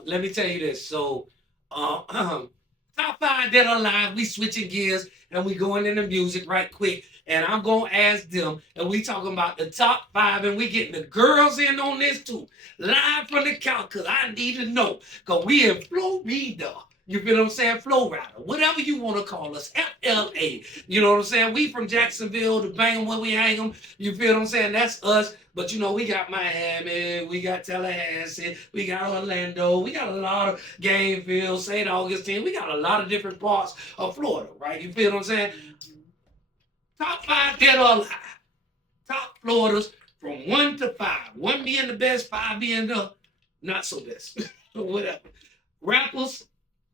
let me tell you this. So top 5 dead or alive, we switching gears and we going into music right quick. And I'm gonna ask them, and we talking about the top 5, and we getting the girls in on this too, live from the couch, cause I need to know, cause we in Florida. You feel what I'm saying? Flow Rider, whatever you want to call us, FLA. You know what I'm saying? We from Jacksonville to bang 'em where we hang 'em. You feel what I'm saying? That's us. But you know, we got Miami, we got Tallahassee, we got Orlando, we got a lot of Gainesville, St. Augustine. We got a lot of different parts of Florida, right? You feel what I'm saying? Top 5 dead or alive. Top Floridas from 1 to 5. 1 being the best, 5 being the not so best. Whatever. Rappers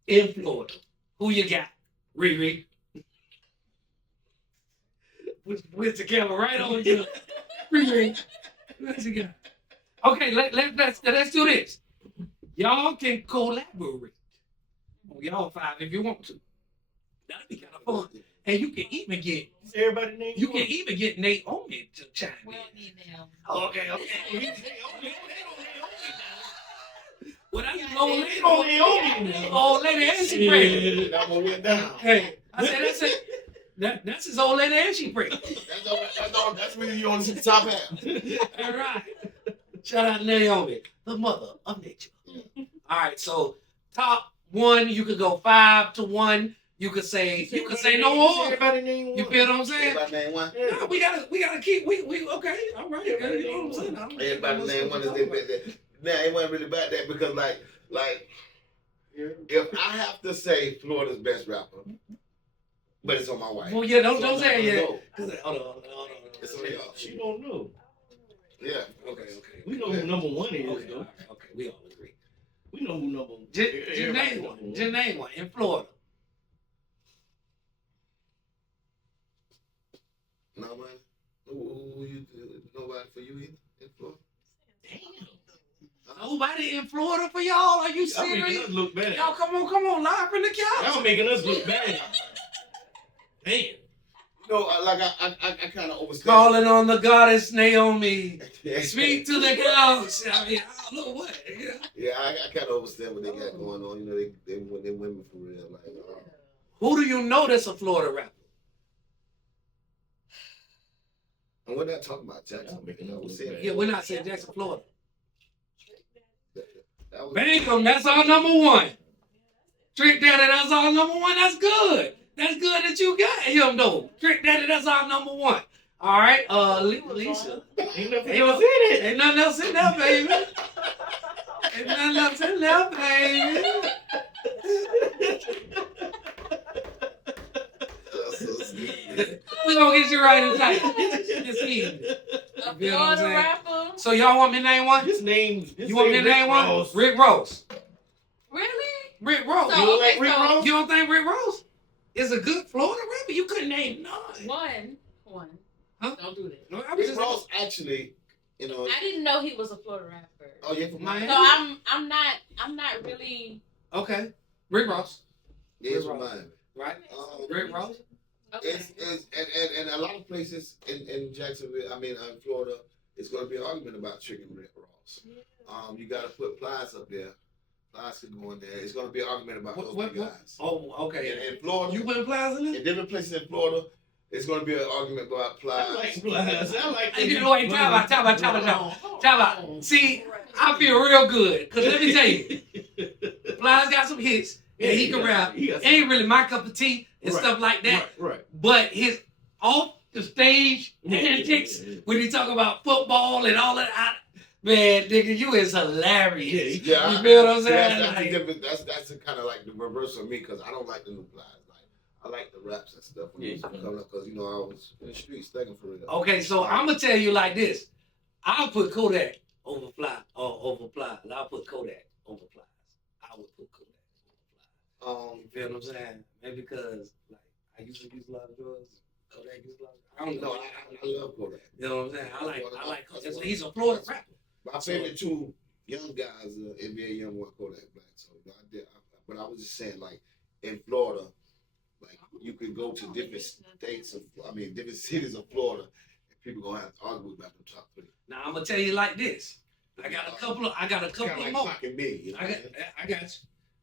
in Florida. Who you got? Riri. With the camera right on you. Riri. What you got? Okay, let's do this. Y'all can collaborate on y'all 5 if you want to. That'd be kind of fun. And you can even get Everybody name you can even get Naomi to chime in. We don't need them. Okay. Well, that's his old lady. Old lady, and she pregnant. That one went down. Hey, I said that's it. That's his old lady, and she pregnant. That's really you on the top half. All right. Shout out to Naomi, the mother of nature. All right, so top one, you could go 5 to 1. You could say no more. Everybody name one. You feel what I'm saying? Everybody name one. No, we gotta keep we okay, all right. You know what I'm saying? Everybody name one. Now it wasn't really about that because like if I have to say Florida's best rapper, but it's on my wife. Well, yeah, don't So say it I'm yet. gonna go. Hold on. It's on y'all. She don't know. Yeah. Okay. We know who number one is, Okay, though. okay, we all agree. We know who number one. Just everybody name number one. Just name one in Florida. No man. Who you? Nobody for you either in Florida. Nobody in Florida for y'all? Are you Y'all making serious? us look bad. Y'all come on, live from the couch. Y'all making us look bad. Man. No, like I kind of overstand. Calling on the goddess Naomi. Speak to the couch. I mean, I don't know what. You know? Yeah, I kind of understand what they got going on. You know, they women for real. Like, Who do you know that's a Florida rapper? and we're not talking about Jackson. Making You know, us we're look saying bad. Yeah, we're not saying Jackson, Florida. that was, Bam, that's our number one. Trick Daddy, that's our number one. That's good. That's good that you got him though. Trick Daddy, that's our number one. All right, Lisa. Ain't nothing Ain't else in it. Ain't nothing else in there, baby. Ain't nothing else in there, baby. that's so stupid. We gonna get you right in time this evening. A You know what I'm Florida saying? rapper? So y'all want me to name one? This name. You want me to name one? Ross. Rick Ross. Really? Rick Ross. So, You don't okay, like Rick so- Ross? You don't think Rick Ross is a good Florida rapper? You couldn't name none. One. Huh? Don't do that. No, I was Rick just Ross actually, you know. I didn't know he was a Florida rapper. Oh yeah, from Miami. Miami. So I'm not really. okay. Rick Ross, Yeah, it's from Miami. right? Rick Ross. Okay. It's and a lot of places in Jacksonville, I mean, in Florida, it's going to be an argument about Trick and Rick Ross. You got to put Plies up there. Plies can go in there. It's going to be an argument about those two guys. Oh, okay. In Florida, You put Plaza in in it? different places in Florida, it's going to be an argument about Plies. I like Plies. I like Hey, you know what? Talk about. See, I feel real good. Because let me tell you, Plies got some hits. And he can rap. Ain't really my cup of tea and stuff like that. Right. But his off the stage antics when he talk about football and all that, man, nigga, you is hilarious. Yeah, You feel what I'm saying? That's Like, the difference. That's kind of like the reverse of me because I don't like the new Plies. Like I like the raps and stuff when it was coming up because you know I was in the streets thugging for real. okay, so I'm gonna tell you like this. I'll put Kodak over Fly or over Plies. I'll put Kodak over Plies. I would put Kodak over Plies. You feel what I'm saying? Maybe because like I used to use a lot of drugs. Kodak used a lot of drugs. I don't know. I love Kodak. You know what I'm saying? I like Kodak. So he's a Florida rapper. My favorite two young guys, NBA young one, Kodak Black. So but I was just saying, like in Florida, like you could go to different states different cities of Florida, and people gonna have to argue about the top three. Now I'm gonna tell you like this. I got a couple of Kinda more. like me, you know. I got you.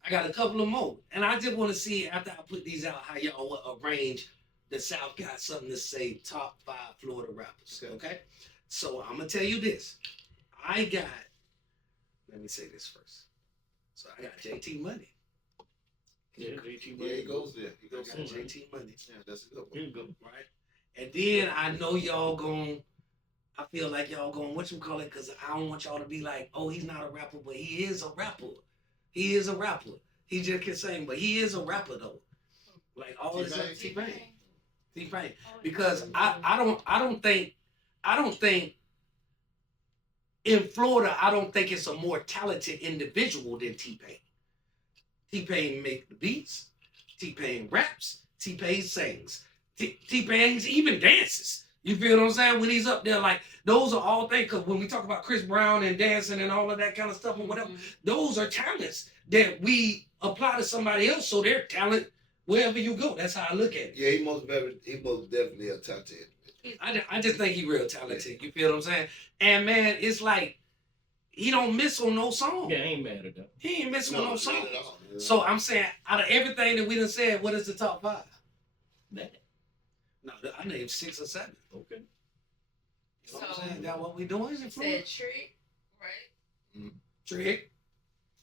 I got a couple of more. And I just want to see after I put these out how y'all will arrange the South got something to say top 5 Florida rappers. Okay? So I'm gonna tell you this. Let me say this first. So I got JT Money. Yeah, JT Yeah, he goes there. He I goes got there. JT Money. Yeah, that's a good one. Here you go. Right? And then I know y'all I feel like y'all whatchamacallit, because I don't want y'all to be like, oh, he's not a rapper, but he is a rapper. He is a rapper. He just can sing, but he is a rapper though. Like all this stuff, T-Pain. Because I don't think in Florida, I don't think it's a more talented individual than T-Pain. T-Pain make the beats. T-Pain raps. T-Pain sings. T-Pain even dances. You feel what I'm saying? When he's up there, like, those are all things, because when we talk about Chris Brown and dancing and all of that kind of stuff or whatever, those are talents that we apply to somebody else, so they're talent wherever you go. That's how I look at it. Yeah, he most definitely a talented. I just think he's real talented. You feel what I'm saying? And man, it's like he don't miss on no song. Yeah, I ain't mad at that. He ain't miss on no not song. at all. Yeah. So I'm saying, out of everything that we done said, what is the top 5? That. No, I named 6 or 7. Okay. You know what I'm saying? That what we doing? You said Trick, right? Trick.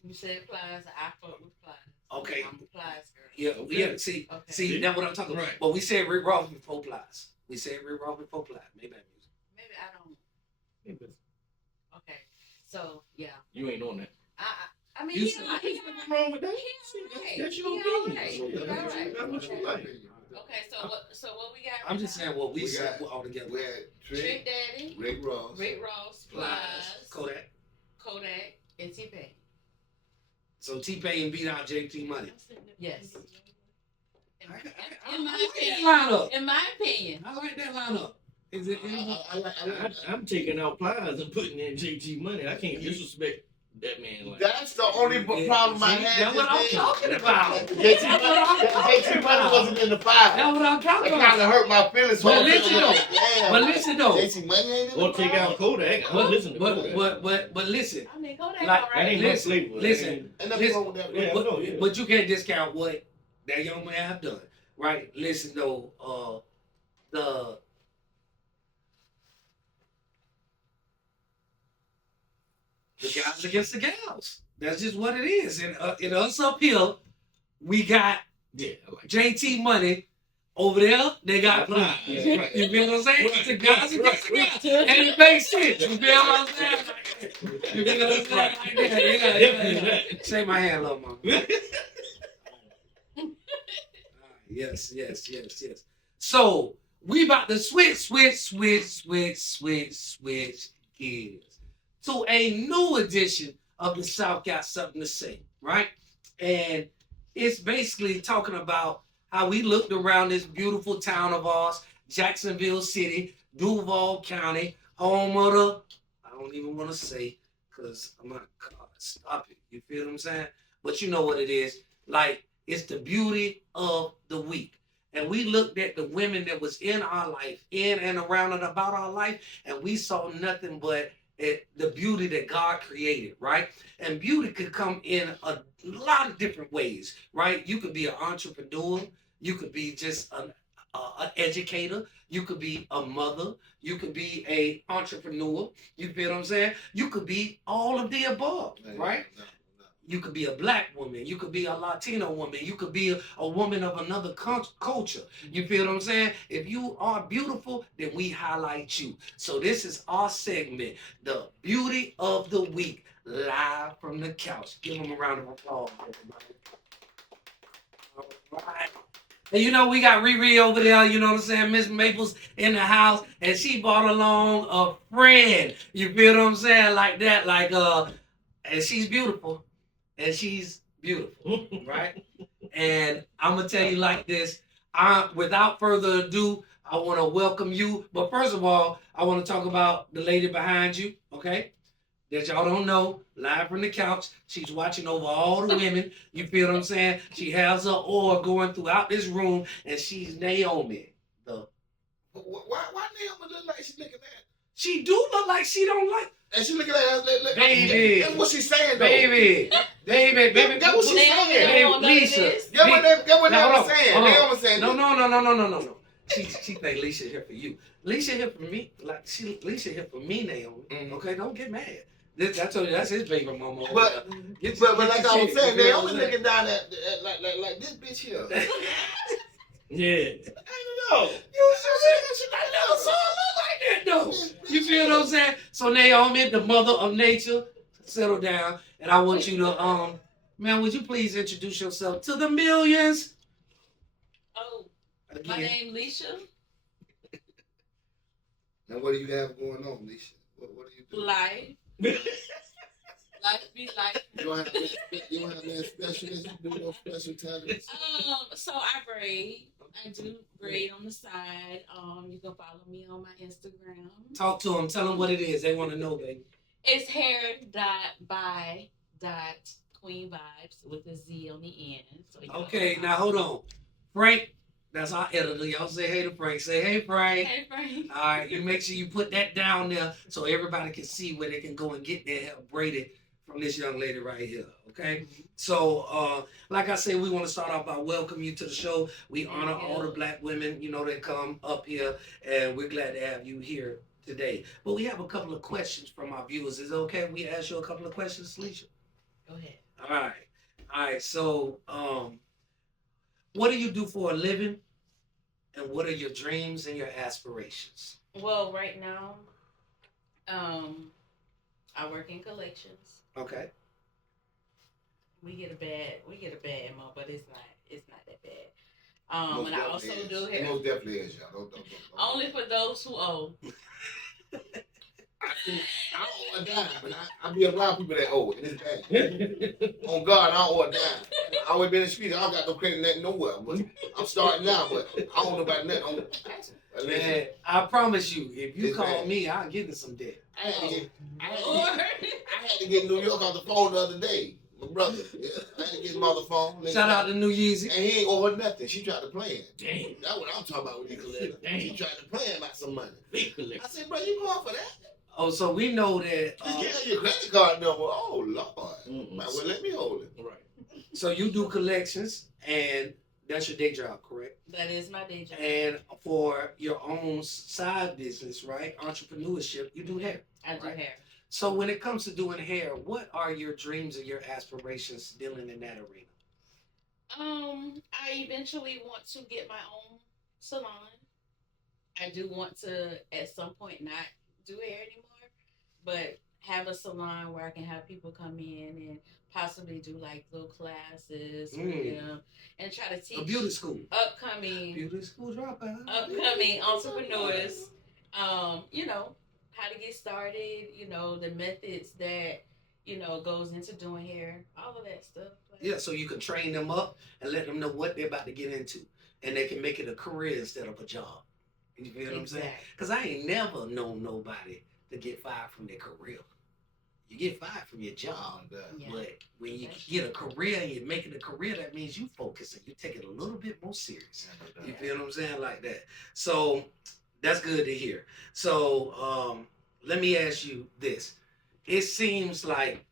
You said Plies. I fuck with Plies. Okay. I'm a Plies girl. Yeah, Okay. yeah. See, Okay. that's what I'm talking about. Right. But we said Rick Ross before Plies. We said Rick Ross before Plies. Maybe that music. Maybe I don't. Yeah, Okay. So yeah. you ain't on that. I mean, You he said- alright. There's nothing wrong with that. That's your opinion. Alright. So that's what you like. Okay, so what we got? I'm just saying what we We said got- all together. We had Trick Trick, Daddy, Rick Ross. Rick Ross, Plies, Plies, Kodak. Kodak, and T-Pain. So T-Pain beat out JT Money. Yes. I In my like that opinion. lineup. In my opinion. I like that lineup. Is it? I'm taking out Plies and putting in JT Money. I can't disrespect that man. Like That's the only problem I See, had. that's what I'm talking about. JT That's what I'm talking Money about. wasn't in the 5. That's what I'm It talking kind of about. hurt my feelings. so But I listen feel though. like, damn, But listen though. JT Money ain't in the or take 5. out Kodak. I listen to Kodak. But listen. I mean, Kodak Like, That alright. ain't my listen, flavor. listen. Ain't nothing wrong with that. Yeah, bro. I know, yeah. But you can't discount what that young man have done, right? Listen though, the guys against the gals. That's just what it is. And in us up here, we got Yeah, I like JT Money. Over there, they got Plies. Yeah, right. You feel what I'm saying? It's the guys against the gals. Right. And it makes sense. You feel what I'm saying? You feel what I'm saying? Like that. Yeah. Shake my hand, little mama. Yes. So we about to switch gears to a new edition of the South Got Something to Say, right? And it's basically talking about how we looked around this beautiful town of ours, Jacksonville City, Duval County, home of the, I don't even want to say, because I'm not, God, stop it. You feel what I'm saying? But you know what it is. Like, it's the beauty of the week. And we looked at the women that was in our life, in and around and about our life, and we saw nothing but the beauty that God created, right? And beauty could come in a lot of different ways, right? You could be an entrepreneur. You could be just an educator. You could be a mother. You could be a entrepreneur. You feel what I'm saying? You could be all of the above, right? No. You could be a black woman. You could be a Latino woman. You could be a woman of another culture. You feel what I'm saying? If you are beautiful, then we highlight you. So this is our segment, the beauty of the week, live from the couch. Give them a round of applause, everybody. All right. And you know, we got Riri over there, you know what I'm saying? Miss Maples in the house, and she brought along a friend. You feel what I'm saying? Like that, and she's beautiful. And she's beautiful, right? And I'm gonna tell you like this. Without further ado, I want to welcome you. But first of all, I want to talk about the lady behind you, okay? That y'all don't know, live from the couch. She's watching over all the women. You feel what I'm saying? She has her aura going throughout this room, and she's Naomi. Why Naomi look like she looking at? She do look like she don't like. And she looking at us. Baby. That's what she's saying, though. Baby. That's what she's saying. Lisa. That's what Now, Naomi saying. hold on. Naomi saying. No. She think Leisha here for you. Leisha here for me. Leisha here for me, Naomi. Mhm. Okay, don't get mad. I told you that's his baby mama. But like I was saying, Naomi looking down at like this bitch here. Yeah. I don't know. I never saw her look like that though. You feel what I'm saying? So Naomi, the mother of nature, settle down, and I want you to man, would you please introduce yourself to the millions? Oh, Again. my name Leisha. Now what do you have going on, Leisha? What do you do? Life. Life be life. You don't have any specialists? You do no special talents? So I braid. I do braid on the side. You can follow me on my Instagram. Talk to them. Tell them what it is. They want to know, baby. It's hair.by.queen vibes with a Z on the end. So Okay, now hold on. Frank, That's our editor. Y'all say hey to Frank. Say hey, Frank. Hey, Frank. All right, you make sure you put that down there so everybody can see where they can go and get their help braided from this young lady right here. Okay, so like I said, we want to start off by welcoming you to the show. We Thank honor you. all the black women, that come up here, and we're glad to have you here today. But we have a couple of questions from our viewers. Is it okay if we ask you a couple of questions, Alicia? Go ahead. All right. So, what do you do for a living, and what are your dreams and your aspirations? Well, right now, I work in collections. Okay. We get a bad mo, but it's not that bad. Most And I also definitely do is. It hair. most definitely is, y'all. Don't. Only for those who owe. I don't owe a dime, but I be around people that owe it. It's bad. On God, I don't owe a dime. I always been in the street. I don't got no credit nothing nowhere. But I'm starting now, but I don't know about nothing. Man, I promise you, if you It's call bad. me, I'll give you some debt. I had to get, Lord. I had to get New York off the phone the other day. My brother, yeah, I had to get him off the phone. Shout out to New Yeezy. And he ain't owe her nothing. She tried to play him. Damn. That's what I'm talking about with these collectors. She tried to play him out some money. Big collector. I said, bro, you going for that? Oh, so we know that. Just give her your credit card number. Oh, Lord. Mm-mm. Might well let me hold it. Right. So you do collections, and that's your day job, correct? That is my day job. And for your own side business, right? Entrepreneurship, you do hair. I do right. hair. So when it comes to doing hair, what are your dreams and your aspirations dealing in that arena? I eventually want to get my own salon. I do want to at some point not do hair anymore, but have a salon where I can have people come in and possibly do like little classes for them and try to teach A beauty school. upcoming Beauty school dropout. entrepreneurs, how to get started, the methods that, goes into doing hair, all of that stuff. Yeah, so you can train them up and let them know what they're about to get into, and they can make it a career instead of a job. You feel what I'm saying? Because I ain't never known nobody to get fired from their career. You get fired from your job, Yeah. but when you get a career and you're making a career, that means you focus and you take it a little bit more serious. You feel what I'm saying? Like that. So that's good to hear. So let me ask you this. It seems like,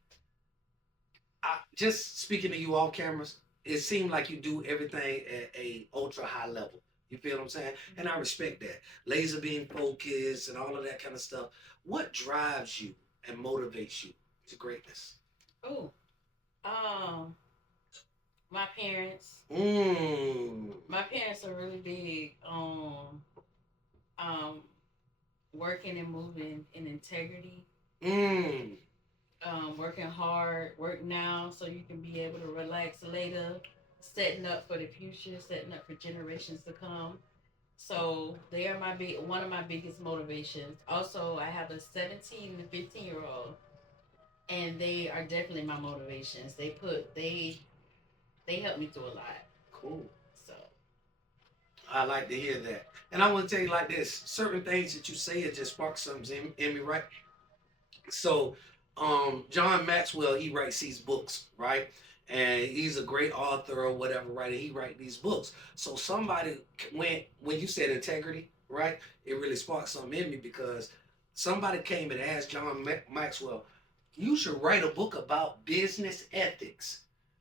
just speaking to you off cameras, it seems like you do everything at a ultra high level. You feel what I'm saying? And I respect that. Laser beam focus and all of that kind of stuff. What drives you and motivates you to greatness? Oh, my parents. My parents are really big on working and moving in integrity. Working hard, work now so you can be able to relax later, setting up for the future, setting up for generations to come. So they are one of my biggest motivations. Also, I have a 17 and a 15-year-old, and they are definitely my motivations. They help me through a lot. Cool. So I like to hear that. And I want to tell you like this, certain things that you say, it just sparks something in me, right? So John Maxwell, he writes these books, right? And he's a great author or whatever, right? And he writes these books. So somebody when you said integrity, right? It really sparked something in me because somebody came and asked John Maxwell, you should write a book about business ethics.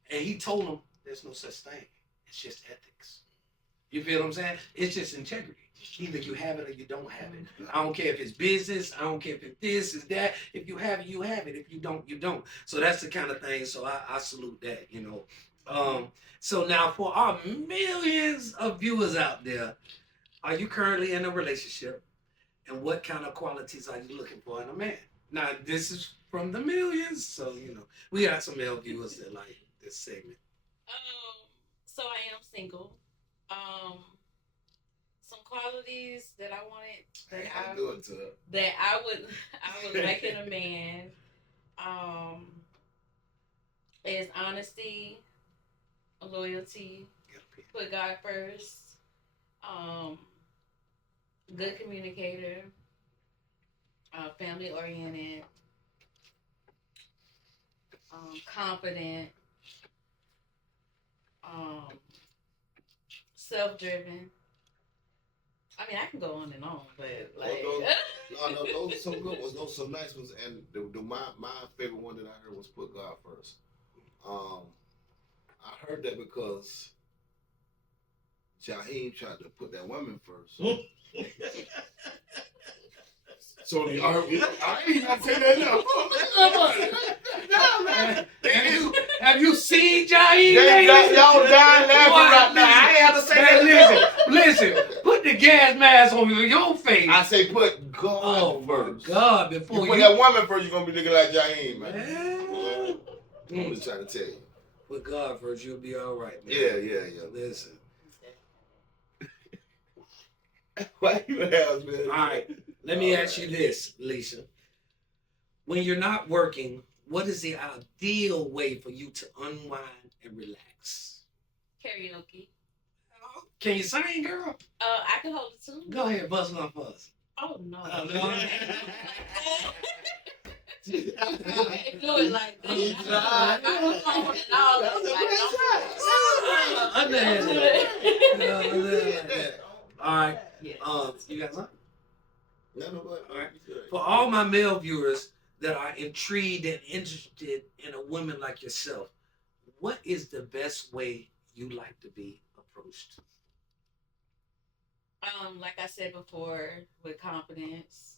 And he told him, there's no such thing. It's just ethics. You feel what I'm saying? It's just integrity. Either you have it or you don't have it. I don't care if it's business. I don't care if it's this, is that. If you have it, you have it. If you don't, you don't. So that's the kind of thing. So I salute that, So now for our millions of viewers out there, are you currently in a relationship? And what kind of qualities are you looking for in a man? Now, this is from the millions. So, we got some male viewers that like this segment. So I am single. Some qualities that I wanted that I would like in a man is honesty, loyalty, put God first, good communicator, family oriented, confident, self-driven. I mean, I can go on and on, but like, No, those are some good ones. Those are some nice ones. And my favorite one that I heard was put God first. I heard that because Jaheim tried to put that woman first. So I ain't gonna say that now. Have you seen Jaheim? Y'all dying laughing right now. I ain't have to say that. Listen. Put the gas mask on your face. I say put God first. God, before you put that woman first, you're gonna be looking like Jaheim, man. I'm just trying to tell you. Put God first, you'll be all right, man. Yeah. Listen. Why you ask, man? All right. Let me ask you this, Lisa. When you're not working, what is the ideal way for you to unwind and relax? karaoke. Can you sing, girl? I can hold it too. Go ahead, bust one for us. Oh no. No. Do it like this. All right. Yes. You got something? No, but all right. For all my male viewers that are intrigued and interested in a woman like yourself, what is the best way you like to be approached? Like I said before, with confidence.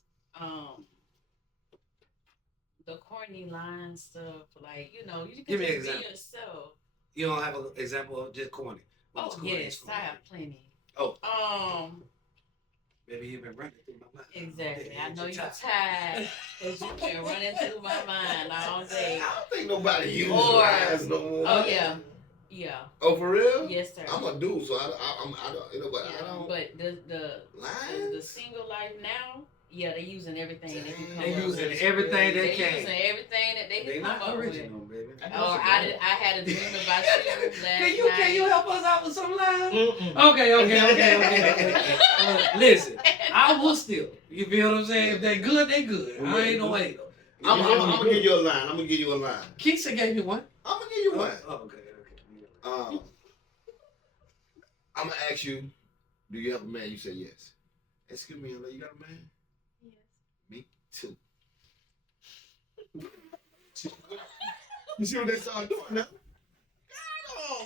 The corny line stuff, like, you know, you can Give me an just be example. yourself. You don't have an example of just corny? Oh yes, I have plenty. Oh. Maybe you've been running through my mind. Exactly. I know you're tired because you've been running through my mind all day. I don't think nobody uses lines no more. Oh yeah. Oh, for real? Yes, sir. I'm a dude, so I don't, you know, but I don't. But the lines? single life now, yeah, they using everything that can come They up using with. everything they They can. using everything that they They can come not up original, with. baby. I had a dream about you last night. Can you help us out with some lines? Okay. Listen, I will still. You feel what I'm saying? If they good, they good. I ain't no hater. I'm gonna give you a line. Keisha gave me one. I'm gonna give you one. Oh, okay. I'm gonna ask you, do you have a man? You say yes. Excuse me, you got a man? Yes. Me too. You see what they start doing now? God,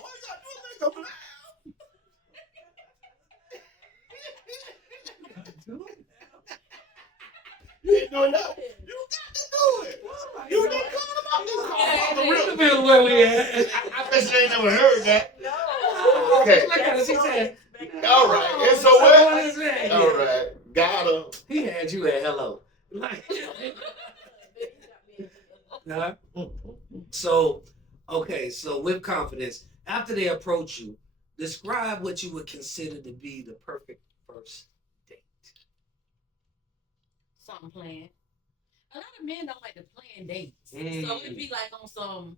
why y'all doing that? Come loud. You ain't doing that. You got to do it. You didn't call them out. You called them out the real. Where we at? I bet you ain't never heard that. No. Okay. Look at her. She said. All right. And so what? All right. Got her. He had you at hello. Like. Nah. So with confidence, after they approach you, describe what you would consider to be the perfect first date. Something planned. A lot of men don't like to plan dates. So it'd be like on some,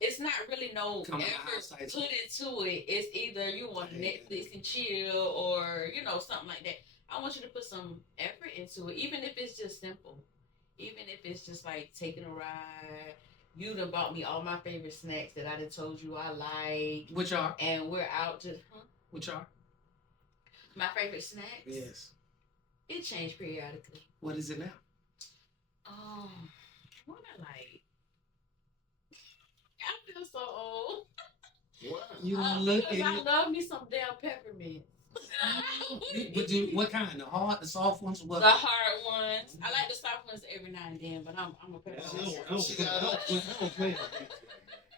it's not really no effort put into it. It's either you want Netflix and chill or, you know, something like that. I want you to put some effort into it, even if it's just simple. Even if it's just like taking a ride. You done bought me all my favorite snacks that I done told you I like. Which are? And we're out to, Which are? My favorite snacks? Yes. It changed periodically. What is it now? What I like? I feel so old. What? You look at I love me some damn peppermint. What kind? The hard, the soft ones? What? The hard ones. I like the soft ones every now and then, but I'm a peppermint.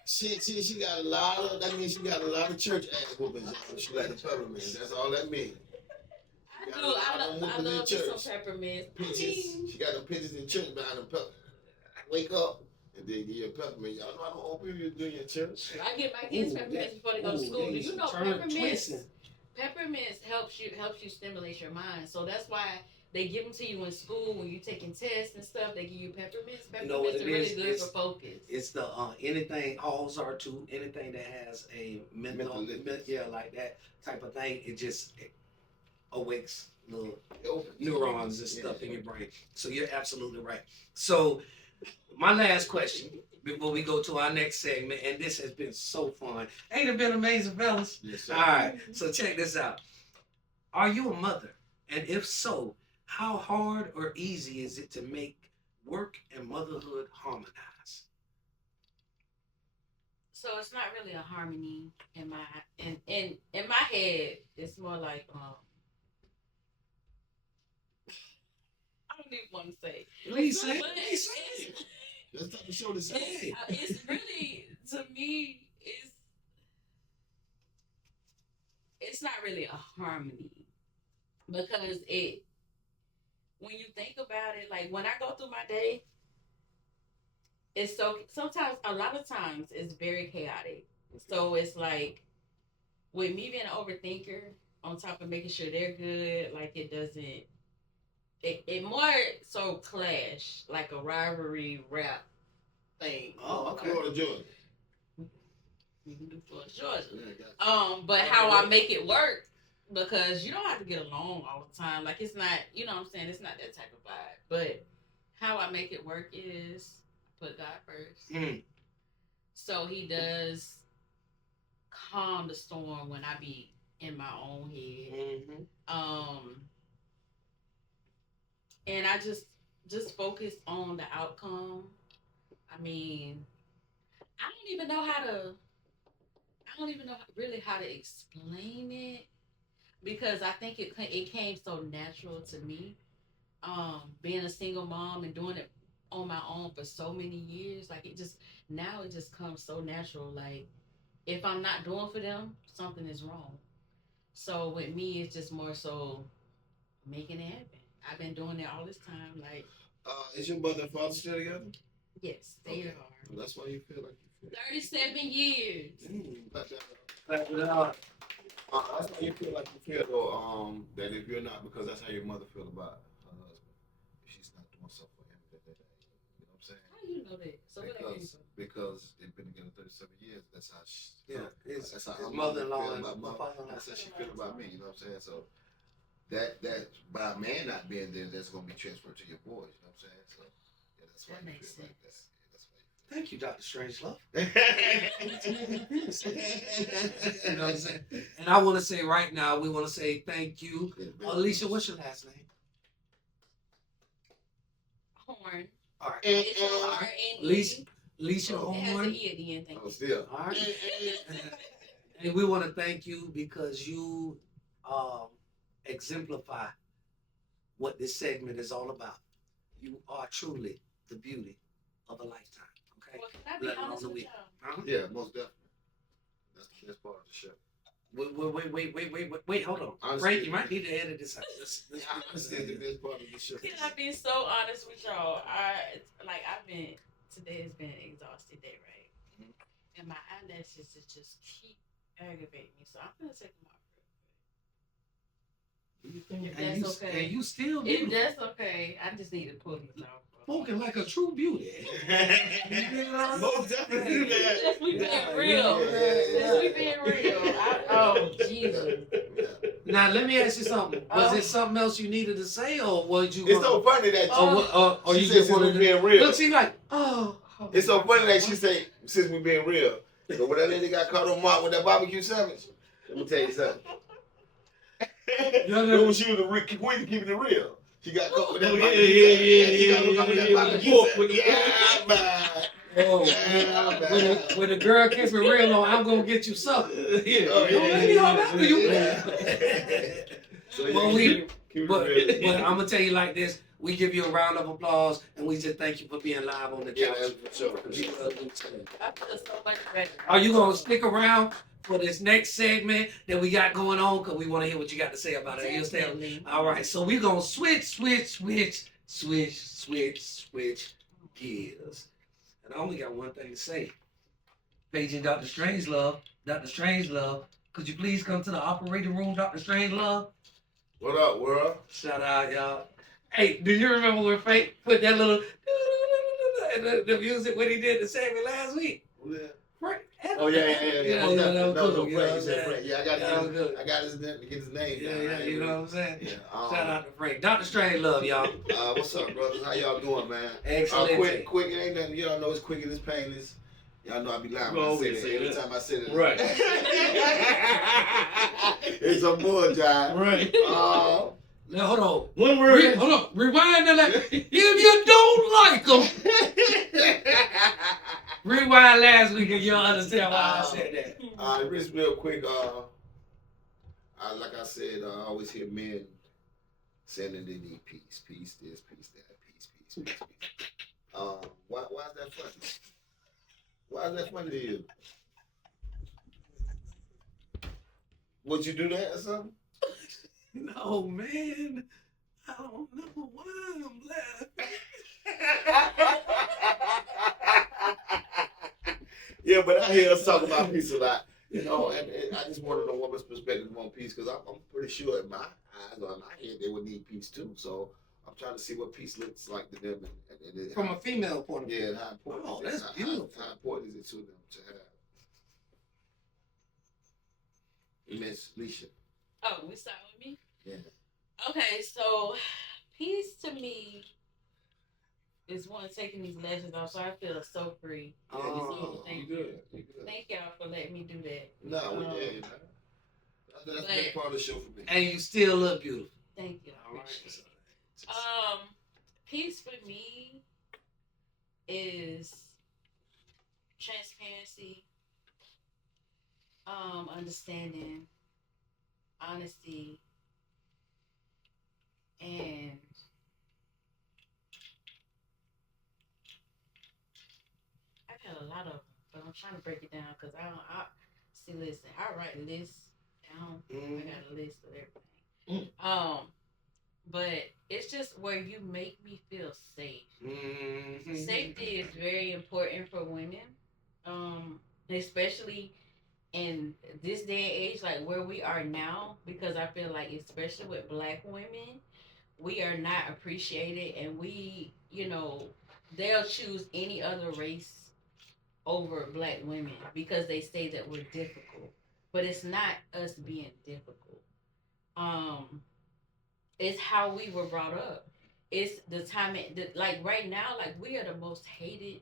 She got a lot of. That means she got a lot of church ass whoopings. She like the peppermint. That's all that means. I love me some peppermints. Pictures. She got them pictures in church behind them peppermint. Wake up and then give you a peppermint. Y'all know I don't open you doing your church. I get my kids peppermints before they go to school. Do you know peppermints? Peppermints helps you stimulate your mind. So that's why they give them to you in school when you're taking tests and stuff. They give you peppermints. Peppermints are really good for focus. It's the anything alls are to anything that has a mental like that type of thing. It awakes little neurons and stuff in your brain. So you're absolutely right. So my last question before we go to our next segment, and this has been so fun. Ain't it been amazing, fellas? Yes, sir. All right, so check this out. Are you a mother? And if so, how hard or easy is it to make work and motherhood harmonize? So it's not really a harmony in my head. It's more like I don't even want to say. Please say But it. Please say it. Let's start the show to say. Hey. It's really, to me, it's not really a harmony, because when you think about it, like when I go through my day, it's sometimes, a lot of times, it's very chaotic. So it's like, with me being an overthinker, on top of making sure they're good, like it doesn't, it more so clash, like a rivalry rap thing. Oh, okay. Florida, Georgia. You can do Florida, Georgia. Yeah, But how I make it work, because you don't have to get along all the time. Like, it's not, you know what I'm saying? It's not that type of vibe. But how I make it work is put God first. Mm. So he does calm the storm when I be in my own head. Mm-hmm. And I just focus on the outcome. I mean, I don't even know really how to explain it, because I think it came so natural to me. Being a single mom and doing it on my own for so many years, like it just comes so natural. Like, if I'm not doing for them, something is wrong. So with me, it's just more so making it happen. I've been doing it all this time. Like, is your mother and father still together? yes, they Okay. are. Well, that's why you feel like you feel. 37 years. Clap it up. That's why you feel like you feel, though, that if you're not, because that's how your mother feel about her husband. If she's not doing something for him, you know what I'm saying? How do you know that? So what are you from? Because they've been together 37 years. That's how she. Yeah, That's how his her mother mother-in-law feel and about my mother. father-in-law. That's how she feel about me. You know what I'm saying? So that by a man not being there, that's gonna be transferred to your boys. You know what I'm saying? So yeah, that's why That you makes feel like that. sense. Yeah, that's why you feel. Thank you, Dr. Strangelove. You You know what I'm saying? And I want to say right now, we want to say thank you. Alicia, what's your last name? Horn. All right. It's Horn. Alicia It has Horn. an E at the end. Thank Oh, you. still. All right. And we want to thank you because you exemplify what this segment is all about. You are truly the beauty of a lifetime. Okay? Well, can I be Let alone honest the with week. y'all? Huh? Yeah, most definitely. That's the best part of the show. Wait, hold on. Honestly, Frank, you might need to edit this out. Honestly, the best part of the show. Can I be so honest with y'all? Today has been an exhausted day, right? Mm-hmm. And my eyelashes just keep aggravating me. So I'm gonna take them off. If that's okay. And you still If beautiful. that's okay, I just need to pull these off. Spoken like a true beauty. Most definitely. Since we being Yeah, real. yeah. Since we being real. Oh, Jesus. Now let me ask you something. Was it something else you needed to say, or was you? It's so funny that or she you said just since we wanted being to real. look? She like, oh. It's so funny that she say since we being real. So when that lady got caught on Mark with that barbecue sandwich, let me tell you something. When she was the queen of keeping it real. She got caught with that When the girl keeps it real on, I'm gonna get you something. Don't let me hold after you. But I'm gonna tell you like this. We give you a round of applause, and we just thank you for being live on the couch. Yeah, that's for sure. I feel so much better. Are you gonna stick around for this next segment that we got going on? Because we want to hear what you got to say about it. You stay. Definitely. All right, so we're gonna switch gears. And I only got one thing to say. Paging Dr. Strangelove, could you please come to the operating room, Dr. Strangelove? What up, world? Shout out, y'all. Hey, do you remember when Fake put that little the music when he did the segment last week? Yeah. Frank, Oh yeah. Yeah, Most that definitely. was No, cool. You know Frank. what You I'm said saying? Frank. Yeah, That was good. I got his name to get his name Yeah, down. yeah, you know what I'm saying? Yeah. Shout out to Frank. Dr. Strange love, y'all. What's up, brothers? How y'all doing, man? Excellent. Quick. It ain't nothing. Y'all know it's quick and it's painless. Y'all know I be lying You when I say always that. say Every that. time I say that. Right. It's a bull jive. Right. Now, hold on. One word. Hold on. Rewind that. If you don't like them, rewind last week and you'll understand why I said that. Just real quick. Like I said, I always hear men saying that they need peace. Peace this, peace that, peace. Why is that funny? Why is that funny to you? Would you do that or something? No, man. I don't know why I'm laughing. Yeah, but I hear us talk about peace a lot, and I just want to know woman's perspective on peace because I'm pretty sure in my eyes or in my head they would need peace too. So I'm trying to see what peace looks like to them, and From a female point of view. yeah, and how important Oh, is it? that's beautiful. How important is it to them to have? Miss Leisha. Oh, we start with me? Yeah. Okay, so peace to me is one taking these lashes off, so I feel so free. Oh, thank you you. good. Thank y'all for letting me do that. No, we did. That's a big part of the show for me. And you still look beautiful. Thank you. All right. Peace for me is transparency, understanding, honesty, and I've had a lot of them, but I'm trying to break it down because listen, I write lists down. I got a list of everything. But it's just where you make me feel safe. Safety is very important for women, especially in this day and age, like where we are now, because I feel like, especially with Black women, we are not appreciated, and they'll choose any other race over Black women because they say that we're difficult, but it's not us being difficult. It's how we were brought up. It's the time, like right now, like we are the most hated.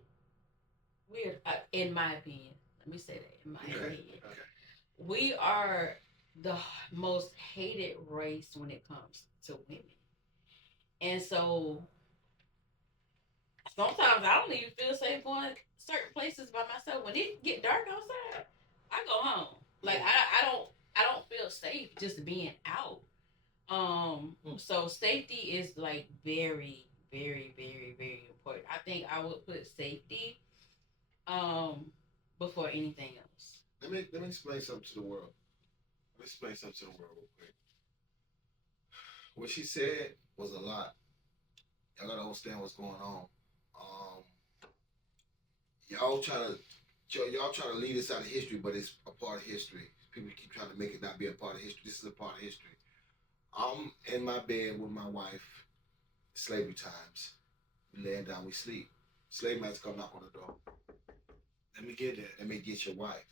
We're, in my opinion. Let me say that in my opinion. Okay. We are the most hated race when it comes to women, and so sometimes I don't even feel safe going certain places by myself. When it get dark outside, I go home. Like I don't feel safe just being out. So safety is like very, very, very, very important. I think I would put safety before anything else. Let me explain something to the world. Real quick. What she said was a lot. Y'all gotta understand what's going on. Y'all trying to lead us out of history, but it's a part of history. People keep trying to make it not be a part of history. This is a part of history. I'm in my bed with my wife, slavery times. We laying down, we sleep. Slave master come knock on the door. Let me get that. Let me get your wife.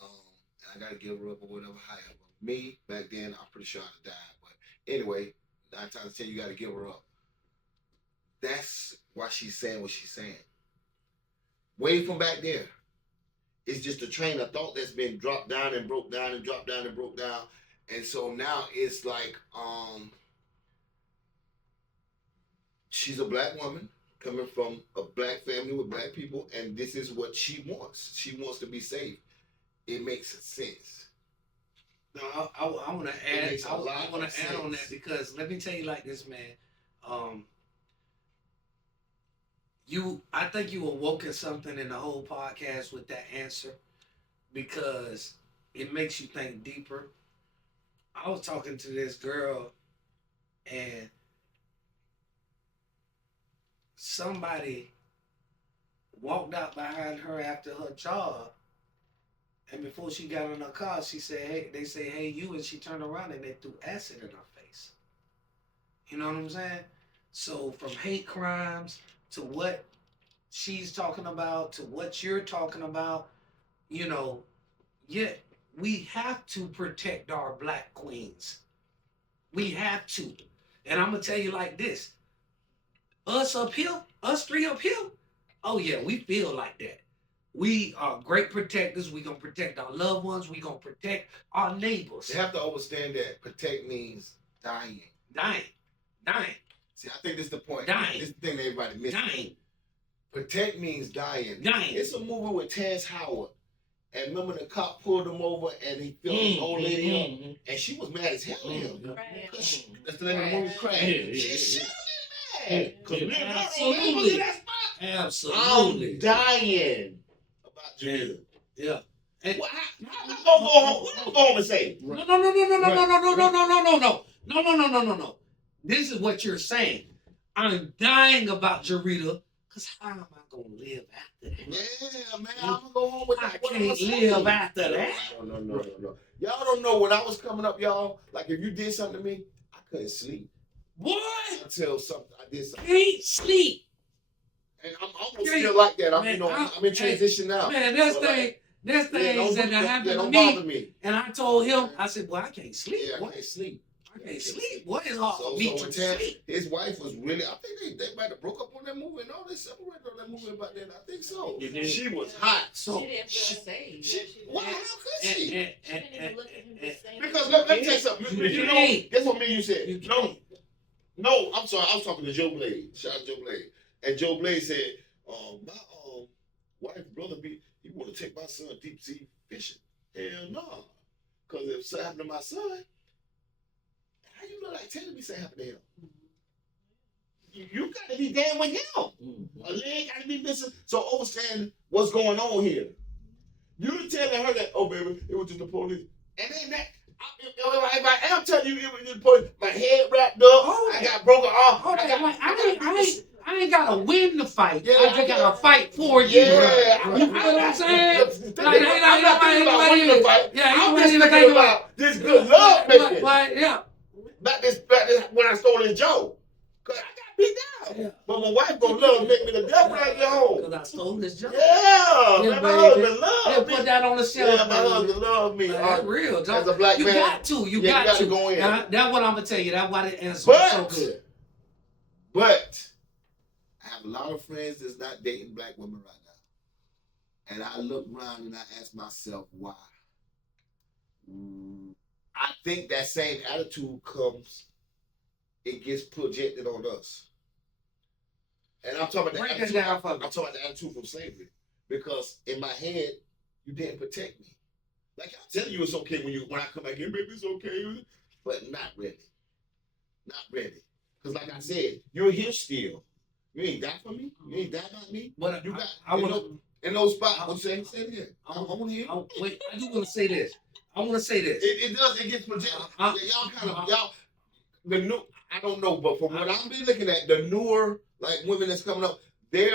And I gotta give her up or whatever, however. Me, back then, I'm pretty sure I'd have died. But anyway, 9 times out of 10, you gotta give her up. That's why she's saying what she's saying. Way from back there. It's just a train of thought that's been dropped down and broke down and dropped down and broke down. And so now it's like she's a Black woman coming from a Black family with Black people, and this is what she wants. She wants to be safe. It makes sense. No, I want to add. I want to add on that because let me tell you like this, man. I think you awoken something in the whole podcast with that answer because it makes you think deeper. I was talking to this girl and somebody walked out behind her after her job, and before she got in her car, she said, "Hey," they say, "Hey, you," and she turned around and they threw acid in her face. You know what I'm saying? So from hate crimes to what she's talking about to what you're talking about, you know, yeah, we have to protect our black queens. We have to. And I'm gonna tell you like this: us up here, us three up here, oh yeah, we feel like that. We are great protectors. We gonna protect our loved ones. We gonna protect our neighbors. They have to understand that protect means dying. Dying, dying, See, I think this is the point. Dying. This is the thing that everybody misses. dying, Protect means dying. dying. It's a movie with Terrence Howard. And remember the cop pulled him over and he filled his old lady up. And she was mad as hell at him. Right. That's the name of the movie, Crash. She should have been mad. Absolutely. I'm Absolutely. dying about Jamila. Yeah. And What? I'm gonna go home. What I'm gonna go home and say? no, no, no, no, no, no, no, no, no, no, no, no, no, no, no, no, no, no, no, no. This is what you're saying. I'm dying about Jarita, because how am I gonna live after that? Yeah, man, I'm gonna go home with I that. What can't I'ma say? live after that. No. Y'all don't know when I was coming up, y'all. Like if you did something to me, I couldn't sleep What? until something I did something. Can't sleep. And I'm almost still like that. Man, I'm in transition now. Man, there's So, like, things that happened to don't me, bother me. and I told him, I said, "Boy, I can't sleep. Yeah, I Boy. can't sleep. I can't sleep. What is hard for me So to when Terrence, sleep?" his wife was really, I think they might have broke up on that movie and all. They separated on that movie about then. I think so. You did? She was hot. So She didn't feel safe. Why? How could she? She didn't even look at him the same. Because let me tell you something. You know, guess what me and you said? You No, can't. no, I'm sorry. I was talking to Joe Blade. Shout out Joe Blade. And Joe Blade said, my wife, brother, he want to take my son deep sea fishing. Hell no. Because if something happened to my son, how you look like telling me something happened to him? You got to be damn with him. A leg got to be missing. So understand what's going on here. You telling her that, oh, baby, it was just the police. And then that, if I am telling you it was just the police, my head wrapped up, I got broken arm. Hold on, I ain't gotta win the fight. Yeah, I just gotta fight for you. Yeah, You feel what I'm saying? I'm not thinking about winning the fight. Yeah, I'm just thinking about this good love making. Yeah. Not this when I stole his Joe. Cause I got beat down. Yeah. But my wife gonna love make me the death when I get home. Because I stole this job. Yeah, man, my baby. husband love Yeah, me. put that on the shelf. Yeah, my husband love me. That's real, dog. As a black you man, got to. You yeah, got to go in. That's what I'm gonna tell you. That's why the answer was so good. But I have a lot of friends that's not dating black women right now. And I look around and I ask myself why. I think that same attitude comes, it gets projected on us. And I'm talking about the Break that attitude. down for me. I'm talking about the attitude from slavery. Because in my head, you didn't protect me. Like I'm telling you it's okay when I come back here, baby, it's okay. But not really. Not really. Because like I said, you're here still. You ain't die for me. You ain't die about me. But You got I want to. in those spots. What you say it again? I want to hear. Wait, I do want to say this. I want to say this. It does. It gets projected. Y'all kind of y'all. The new. I don't know, but from what I'm been looking at, the newer like women that's coming up, they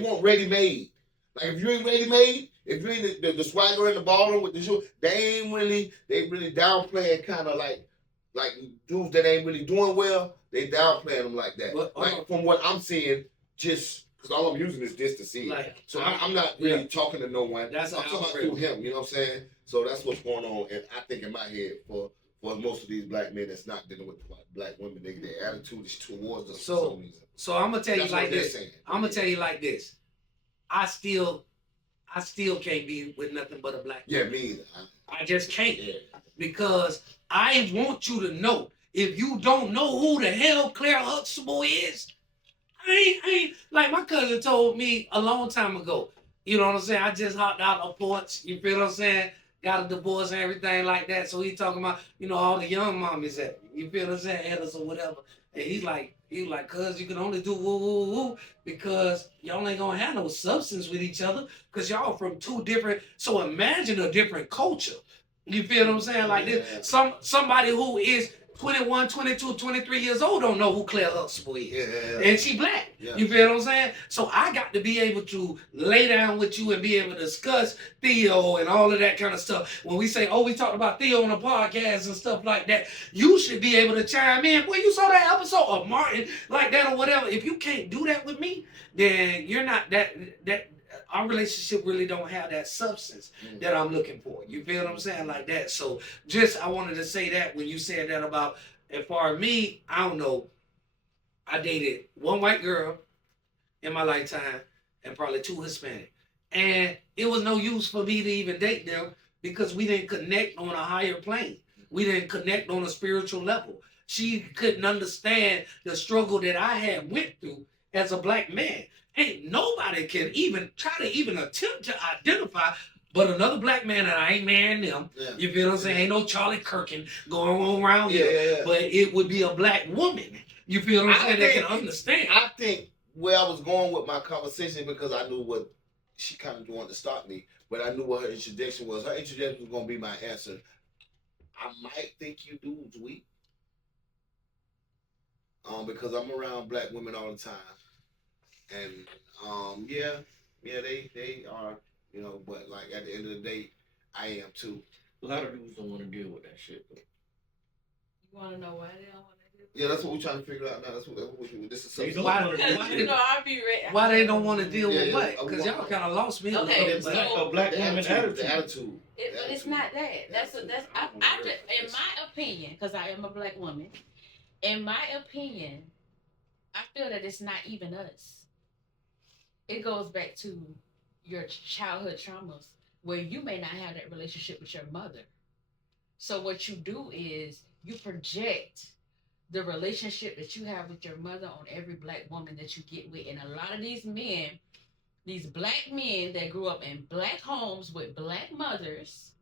want ready made. Like if you ain't ready made, if you ain't the swagger in the ballroom with the shoe, they really downplaying kind of like dudes that ain't really doing well. They downplaying them like that. But, like from what I'm seeing, just because all I'm using is this to see. Like, So I'm not really talking to no one. That's I'm talking about through him. You know what I'm saying? So that's what's going on. And I think in my head for most of these black men that's not dealing with black women, their attitude is towards us for some reason. So I'm gonna tell you That's like what they're this. saying. I'm gonna tell you like this. I still can't be with nothing but a black Yeah, woman. me either. I just can't. Yeah. Because I want you to know, if you don't know who the hell Claire Huxtable is, I ain't like my cousin told me a long time ago. You know what I'm saying? I just hopped out of porch. You feel what I'm saying? Got a divorce and everything like that. So he talking about, all the young mommies that, you feel what I'm saying, Ellis or whatever. And he's like, cuz you can only do woo woo woo because y'all ain't gonna have no substance with each other because y'all from two different. So imagine a different culture. You feel what I'm saying? Like this, somebody who is 21, 22, 23 years old don't know who Claire Huxtable is. Yeah. And she black. Yeah. You feel what I'm saying? So I got to be able to lay down with you and be able to discuss Theo and all of that kind of stuff. When we say, oh, we talked about Theo on the podcast and stuff like that, you should be able to chime in. Boy, you saw that episode of Martin like that or whatever. If you can't do that with me, then you're not that our relationship really don't have that substance that I'm looking for. You feel what I'm saying? Like that. So just I wanted to say that when you said that about, as far as me, I don't know. I dated one white girl in my lifetime and probably two Hispanic. And it was no use for me to even date them because we didn't connect on a higher plane. We didn't connect on a spiritual level. She couldn't understand the struggle that I had went through as a black man. Ain't nobody can even try to even attempt to identify but another black man, and I ain't marrying them. Yeah. You feel what I'm saying? Ain't no Charlie Kirkin going on around here. But it would be a black woman. You feel what I'm saying? That can understand. I think where I was going with my conversation, because I knew what she kind of wanted to stop me, but I knew what her introduction was. Her introduction was going to be my answer. I might think you dudes weak. Because I'm around black women all the time. And they are, you know, but like at the end of the day, I am too. A lot of dudes don't want to deal with that shit. Though. You want to know why they don't want to do it? Yeah, that's what we're trying to figure out now. That's what this is. They don't Why- wanna why- deal Because with you it. know, I'll be ready. Why they don't want to deal with Yeah, what? yeah. Because y'all kind of lost me a Okay, little bit. so- A black The woman attitude. The attitude. But it's not that. That's in my opinion, because I am a black woman. In my opinion, I feel that it's not even us. It goes back to your childhood traumas where you may not have that relationship with your mother. So what you do is you project the relationship that you have with your mother on every black woman that you get with. And a lot of these men, these black men that grew up in black homes with black mothers,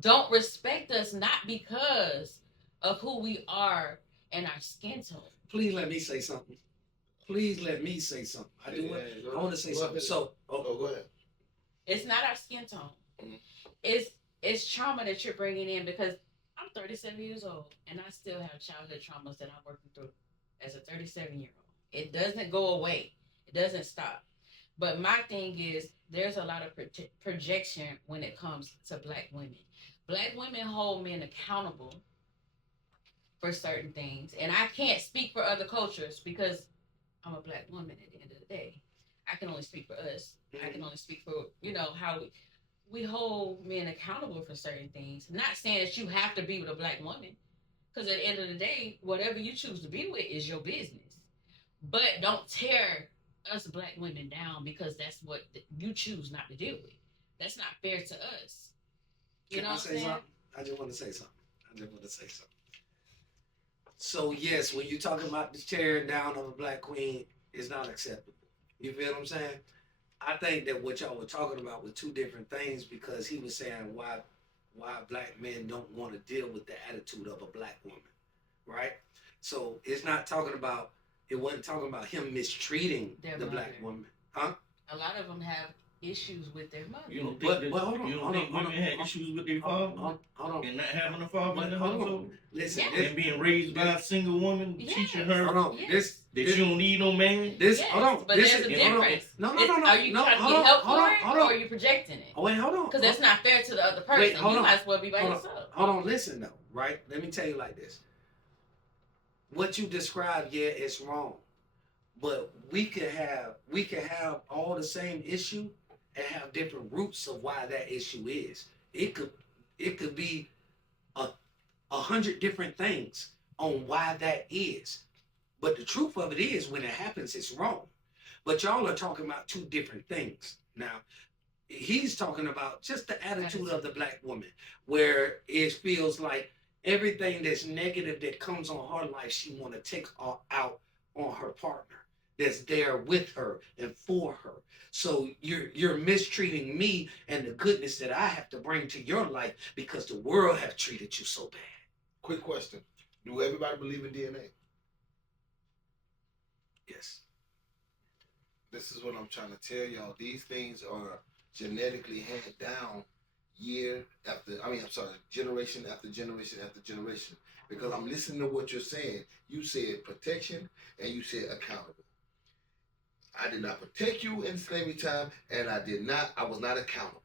don't respect us not because of who we are and our skin tone. Please let me say something. Please let me say something. I want to say something. So, go ahead. It's not our skin tone. Mhm. It's trauma that you're bringing in, because I'm 37 years old and I still have childhood traumas that I'm working through as a 37-year-old. It doesn't go away. It doesn't stop. But my thing is, there's a lot of projection when it comes to black women. Black women hold men accountable for certain things. And I can't speak for other cultures because I'm a black woman at the end of the day. I can only speak for us. I can only speak for, you know, how we hold men accountable for certain things. Not saying that you have to be with a black woman, because at the end of the day, whatever you choose to be with is your business. But don't tear us black women down because that's what you choose not to deal with. That's not fair to us. You know what I'm saying? Something? I just want to say something. So yes, when you're talking about the tearing down of a black queen, it's not acceptable. You feel what I'm saying? I think that what y'all were talking about was two different things, because he was saying why black men don't want to deal with the attitude of a black woman, right? So it wasn't talking about him mistreating the black woman, huh? A lot of them have issues with their mother. You don't think women had issues with their father Hold on. and not having a father in the Hold on. household? Listen, Yes. And being raised by a single woman, Yes. teaching her hold on. Yes. that you don't need no man. Yes, Hold on. but This there's a is- difference. No. Are you trying to get help for it, or are you projecting it? Oh, wait, hold on. Because that's not fair to the other person. Wait, hold You on. might as well be by Hold on. yourself. Hold on, listen though, right? Let me tell you like this. What you described, yeah, it's wrong. But we could have all the same issue and have different roots of why that issue is. It could be 100 different things on why that is. But the truth of it is, when it happens, it's wrong. But y'all are talking about two different things. Now, he's talking about just the attitude of the black woman, where it feels like everything that's negative that comes on her life, she want to take out on her partner that's there with her and for her. So you're mistreating me and the goodness that I have to bring to your life because the world have treated you so bad. Quick question: do everybody believe in DNA? Yes. This is what I'm trying to tell y'all. These things are genetically handed down generation after generation after generation. Because I'm listening to what you're saying. You said protection and you said accountable. I did not protect you in slavery time, and I was not accountable.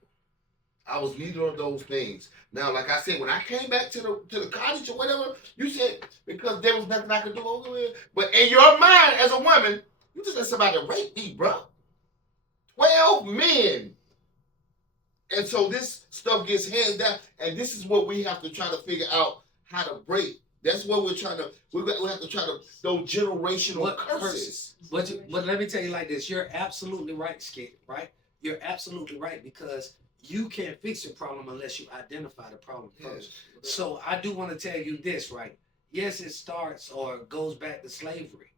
I was neither of those things. Now, like I said, when I came back to the cottage or whatever, you said because there was nothing I could do over there. But in your mind as a woman, you just let somebody rape me, bro. 12 men. And so this stuff gets handed down, and this is what we have to try to figure out how to break. That's what we have to try to, those generational curses. But let me tell you like this. You're absolutely right, Skip, right? You're absolutely right, because you can't fix your problem unless you identify the problem first. Yes. So I do want to tell you this, right? Yes, it starts or goes back to slavery,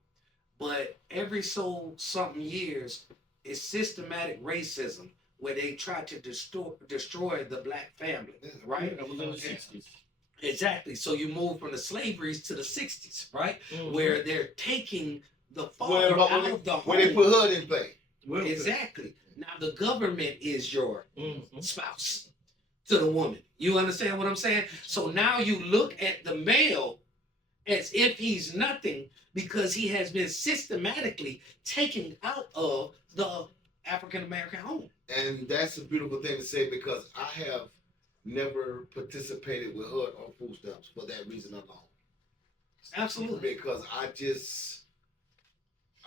but every so something years is systematic racism where they try to destroy the black family, right? That was in the 60s. Exactly. So you move from the slaveries to the 60s, right? Mhm. Where they're taking the father out of the home. When they put hood in play. Exactly. Now the government is your Mhm. spouse to the woman. You understand what I'm saying? So now you look at the male as if he's nothing because he has been systematically taken out of the African American home. And that's a beautiful thing to say, because I have never participated with hood or food stamps for that reason alone. Absolutely. Because I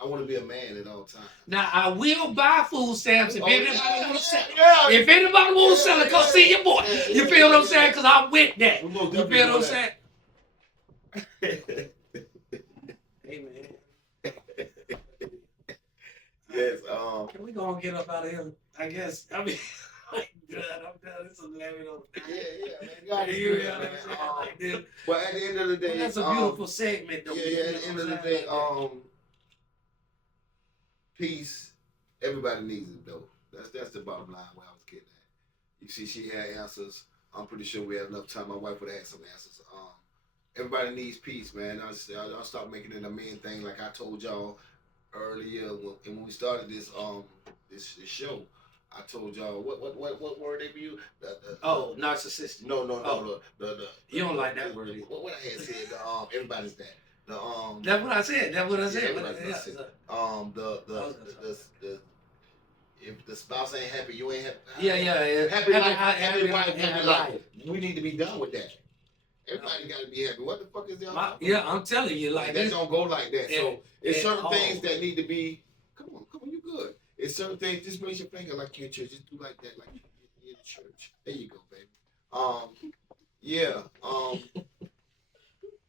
want to be a man at all times. Now I will buy food stamps if anybody want to sell. Yeah. If anybody want to sell it, come see your boy. You feel what I'm saying? Because I'm with that. We most You definitely feel what I'm do saying? that. Hey man, Yes. can we go and get up out of here? I guess. I mean, I'm done. It's a lemon on the Yeah, man. God is You good, know what man. I'm saying? Like this. But at the end of the day, Well, that's a beautiful segment, though. Yeah, at the end of the day, peace. Everybody needs it, though. That's the bottom line where I was getting at. You see, she had answers. I'm pretty sure we had enough time. My wife would have had some answers. Everybody needs peace, man. I'll start making it a main thing, like I told y'all earlier when we started this show. I told y'all what word they use. Narcissistic. No. You don't like that word either. What I had said. Everybody's that. That's what I said. That's what I said. Everybody's if the spouse ain't happy, you ain't happy. Yeah. Happy life, happy wife, happy life. We need to be done with that. Everybody got to be happy. What the fuck is that? Yeah, I'm telling you, like that don't go like that. So it's certain things that need to be. Come on, you good. It's certain things. Just raise your finger like you're in church. Just do like that, like you're in church. There you go, baby.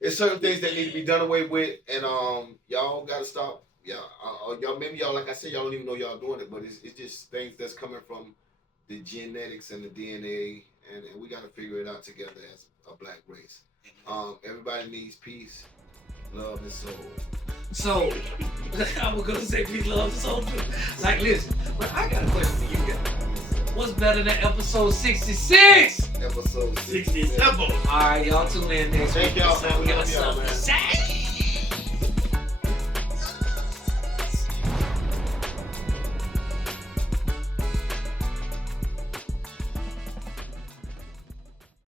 It's certain things that need to be done away with, and y'all gotta stop. Y'all maybe y'all, like I said, y'all don't even know y'all doing it, but it's just things that's coming from the genetics and the DNA, and we gotta figure it out together as a black race. Everybody needs peace, love, and soul. So, I was gonna say peace, love, and soul too. Like, listen, but I got a question for you guys. What's better than episode 66? Episode 67. All right, y'all tune in next week. Thank y'all, man. We got Love y'all, something to man. say.